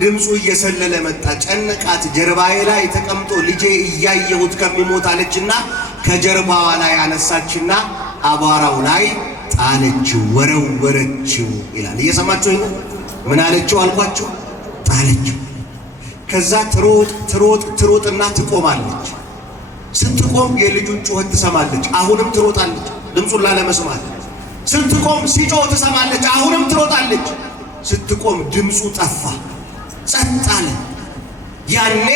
ድምፁ እየሰለለ መጣ። ጨነቃት። ጀርባዬ ላይ ተቀምጦ ልጄ እያየሁት ከሚሞት አለችና ከጀርባዋ ላይ አነሳችና አቧራው ላይ ጣለችው፣ ወረወረችው ይላል። እየሰማችሁ ነው? ምን አለችው አልኳችሁ? ጣለችው። ከዛ ትሮጥና ትቆማለች። ስትቆም የልጁን ጩኸት ትሰማለች። አሁንም ትሮጣለች ድምፁን ላለመስማት። ስትቆም ሲጮህ ትሰማለች። አሁንም ትሮጣለች። ስትቆም ድምፁ ጠፋ፣ ጸጥ አለ። ያኔ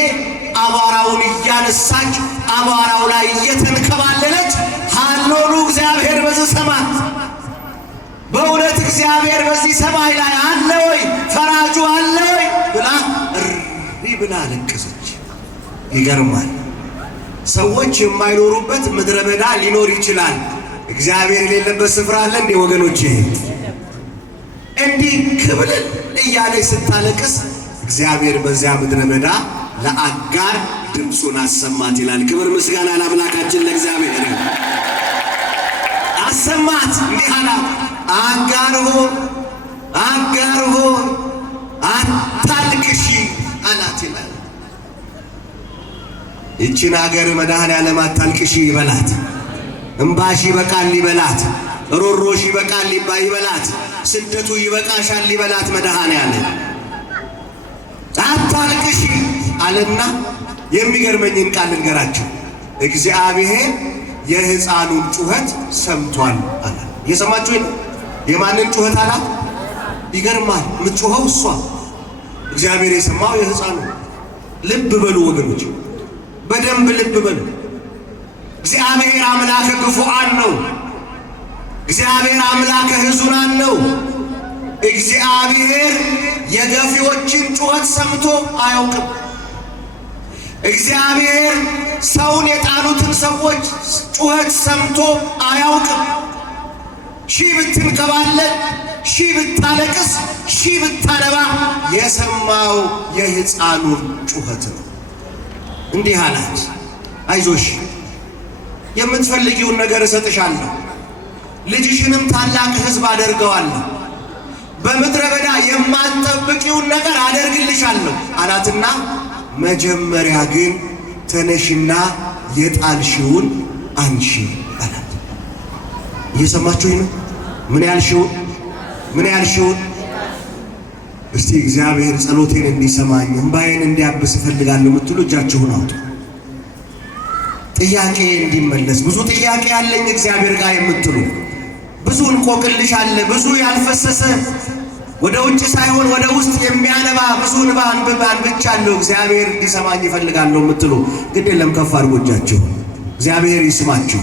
አቧራውን እያነሳች አቧራው ላይ እየተንከባለለች ሃሌሉ እግዚአብሔር በዚህ ሰማይ፣ በእውነት እግዚአብሔር በዚህ ሰማይ ላይ አለ ወይ? ፈራጁ አለ ወይ? ብላ እሪ ብላ አለቀሰች። ይገርማል። ሰዎች የማይኖሩበት ምድረ በዳ ሊኖር ይችላል። እግዚአብሔር የሌለበት ስፍራ አለ እንዴ ወገኖቼ? እንዲህ ክብልል እያለች ስታለቅስ እግዚአብሔር በዚያ ምድረ በዳ ለአጋር ድምፁን አሰማት ይላል። ክብር ምስጋና ለአምላካችን ለእግዚአብሔር አሰማት። እንዲህ አላት፣ አጋር ሆይ አጋር ሆይ አታልቅሺ አላት ይላል። ይችን ሀገር መድኃኔዓለም አታልቅሺ ይበላት። እምባሽ ይበቃል ሊበላት፣ ሮሮሽ ይበቃል ይበላት፣ ስደቱ ይበቃሻል ሊበላት መድኃኔዓለም አታልቅሺ አለና የሚገርመኝን ቃል ልንገራችሁ። እግዚአብሔር የሕፃኑን ጩኸት ሰምቷል አለ። እየሰማችሁ ነው? የማንን ጩኸት አላት? ይገርማል። የምትጮኸው እሷ፣ እግዚአብሔር የሰማው የሕፃኑ። ልብ በሉ ወገኖች፣ በደንብ ልብ በሉ። እግዚአብሔር አምላከ ክፉአን ነው። እግዚአብሔር አምላከ ሕዙናን ነው። እግዚአብሔር የገፊዎችን ጩኸት ሰምቶ አያውቅም። እግዚአብሔር ሰውን የጣሉትን ሰዎች ጩኸት ሰምቶ አያውቅም። ሺህ ብትንከባለል፣ ሺህ ብታለቅስ፣ ሺህ ብታነባ የሰማው የሕፃኑን ጩኸት ነው። እንዲህ አላት፣ አይዞሽ የምትፈልጊውን ነገር እሰጥሻለሁ፣ ልጅሽንም ታላቅ ሕዝብ አደርገዋለሁ፣ በምድረ በዳ የማትጠብቂውን ነገር አደርግልሻለሁ አላትና መጀመሪያ ግን ተነሽና የጣልሽውን አንሺ አላት። እየሰማችሁኝ ነው? ምን ያልሽውን? ምን ያልሽውን? እስቲ እግዚአብሔር ጸሎቴን እንዲሰማኝ እምባዬን እንዲያብስ እፈልጋለሁ የምትሉ እጃችሁን አውጡ። ጥያቄ እንዲመለስ ብዙ ጥያቄ ያለኝ እግዚአብሔር ጋር የምትሉ ብዙ እንቆቅልሽ አለ፣ ብዙ ያልፈሰሰ ወደ ውጭ ሳይሆን ወደ ውስጥ የሚያነባ ብዙ እንባ አንብቻለሁ እግዚአብሔር እንዲሰማኝ እፈልጋለሁ የምትሉ ግድ የለም ከፍ አድርጉ እጃችሁን። እግዚአብሔር ይስማችሁ።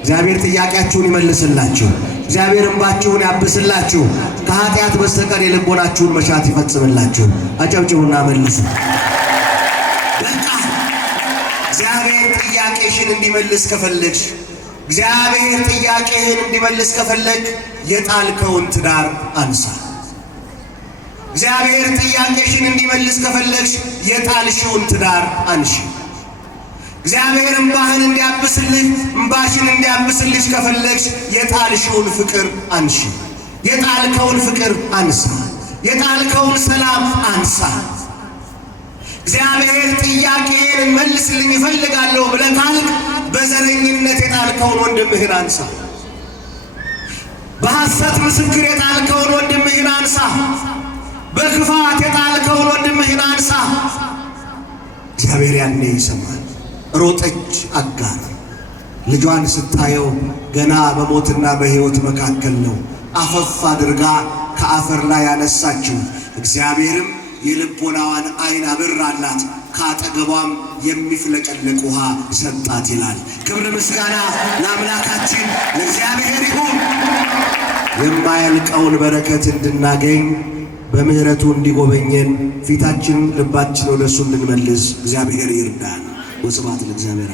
እግዚአብሔር ጥያቄያችሁን ይመልስላችሁ። እግዚአብሔር እንባችሁን ያብስላችሁ። ከኃጢአት በስተቀር የልቦናችሁን መሻት ይፈጽምላችሁ። አጨብጭቡና መልሱ። በቃ እግዚአብሔር ጥያቄሽን እንዲመልስ ከፈለግሽ፣ እግዚአብሔር ጥያቄህን እንዲመልስ ከፈለግ የጣልከውን ትዳር አንሳ። እግዚአብሔር ጥያቄሽን እንዲመልስ ከፈለግሽ የጣልሽውን ትዳር አንሺ። እግዚአብሔር እምባህን እንዲያብስልህ እምባሽን እንዲያብስልሽ ከፈለግሽ የጣልሽውን ፍቅር አንሺ። የጣልከውን ፍቅር አንሳ። የጣልከውን ሰላም አንሳ። እግዚአብሔር ጥያቄን መልስልኝ ይፈልጋለሁ ብለህ ካልክ በዘረኝነት የጣልከውን ወንድምህን አንሳ። በሐሰት ምስክር የጣልከውን ወንድምህን አንሳ። በክፋት የጣልከውን ወንድምህን አንሳ። እግዚአብሔር ያኔ ይሰማል። ሮጠች አጋር። ልጇን ስታየው ገና በሞትና በሕይወት መካከል ነው። አፈፍ አድርጋ ከአፈር ላይ ያነሳችው። እግዚአብሔርም የልቦናዋን ዓይን አበራላት፣ ከአጠገቧም የሚፍለቀለቅ ውሃ ሰጣት ይላል። ክብር ምስጋና ለአምላካችን ለእግዚአብሔር ይሁን። የማያልቀውን በረከት እንድናገኝ በምሕረቱ እንዲጎበኘን ፊታችን ልባችን ወደሱ እንድንመልስ እግዚአብሔር ይርዳን። ወስብሐት ለእግዚአብሔር።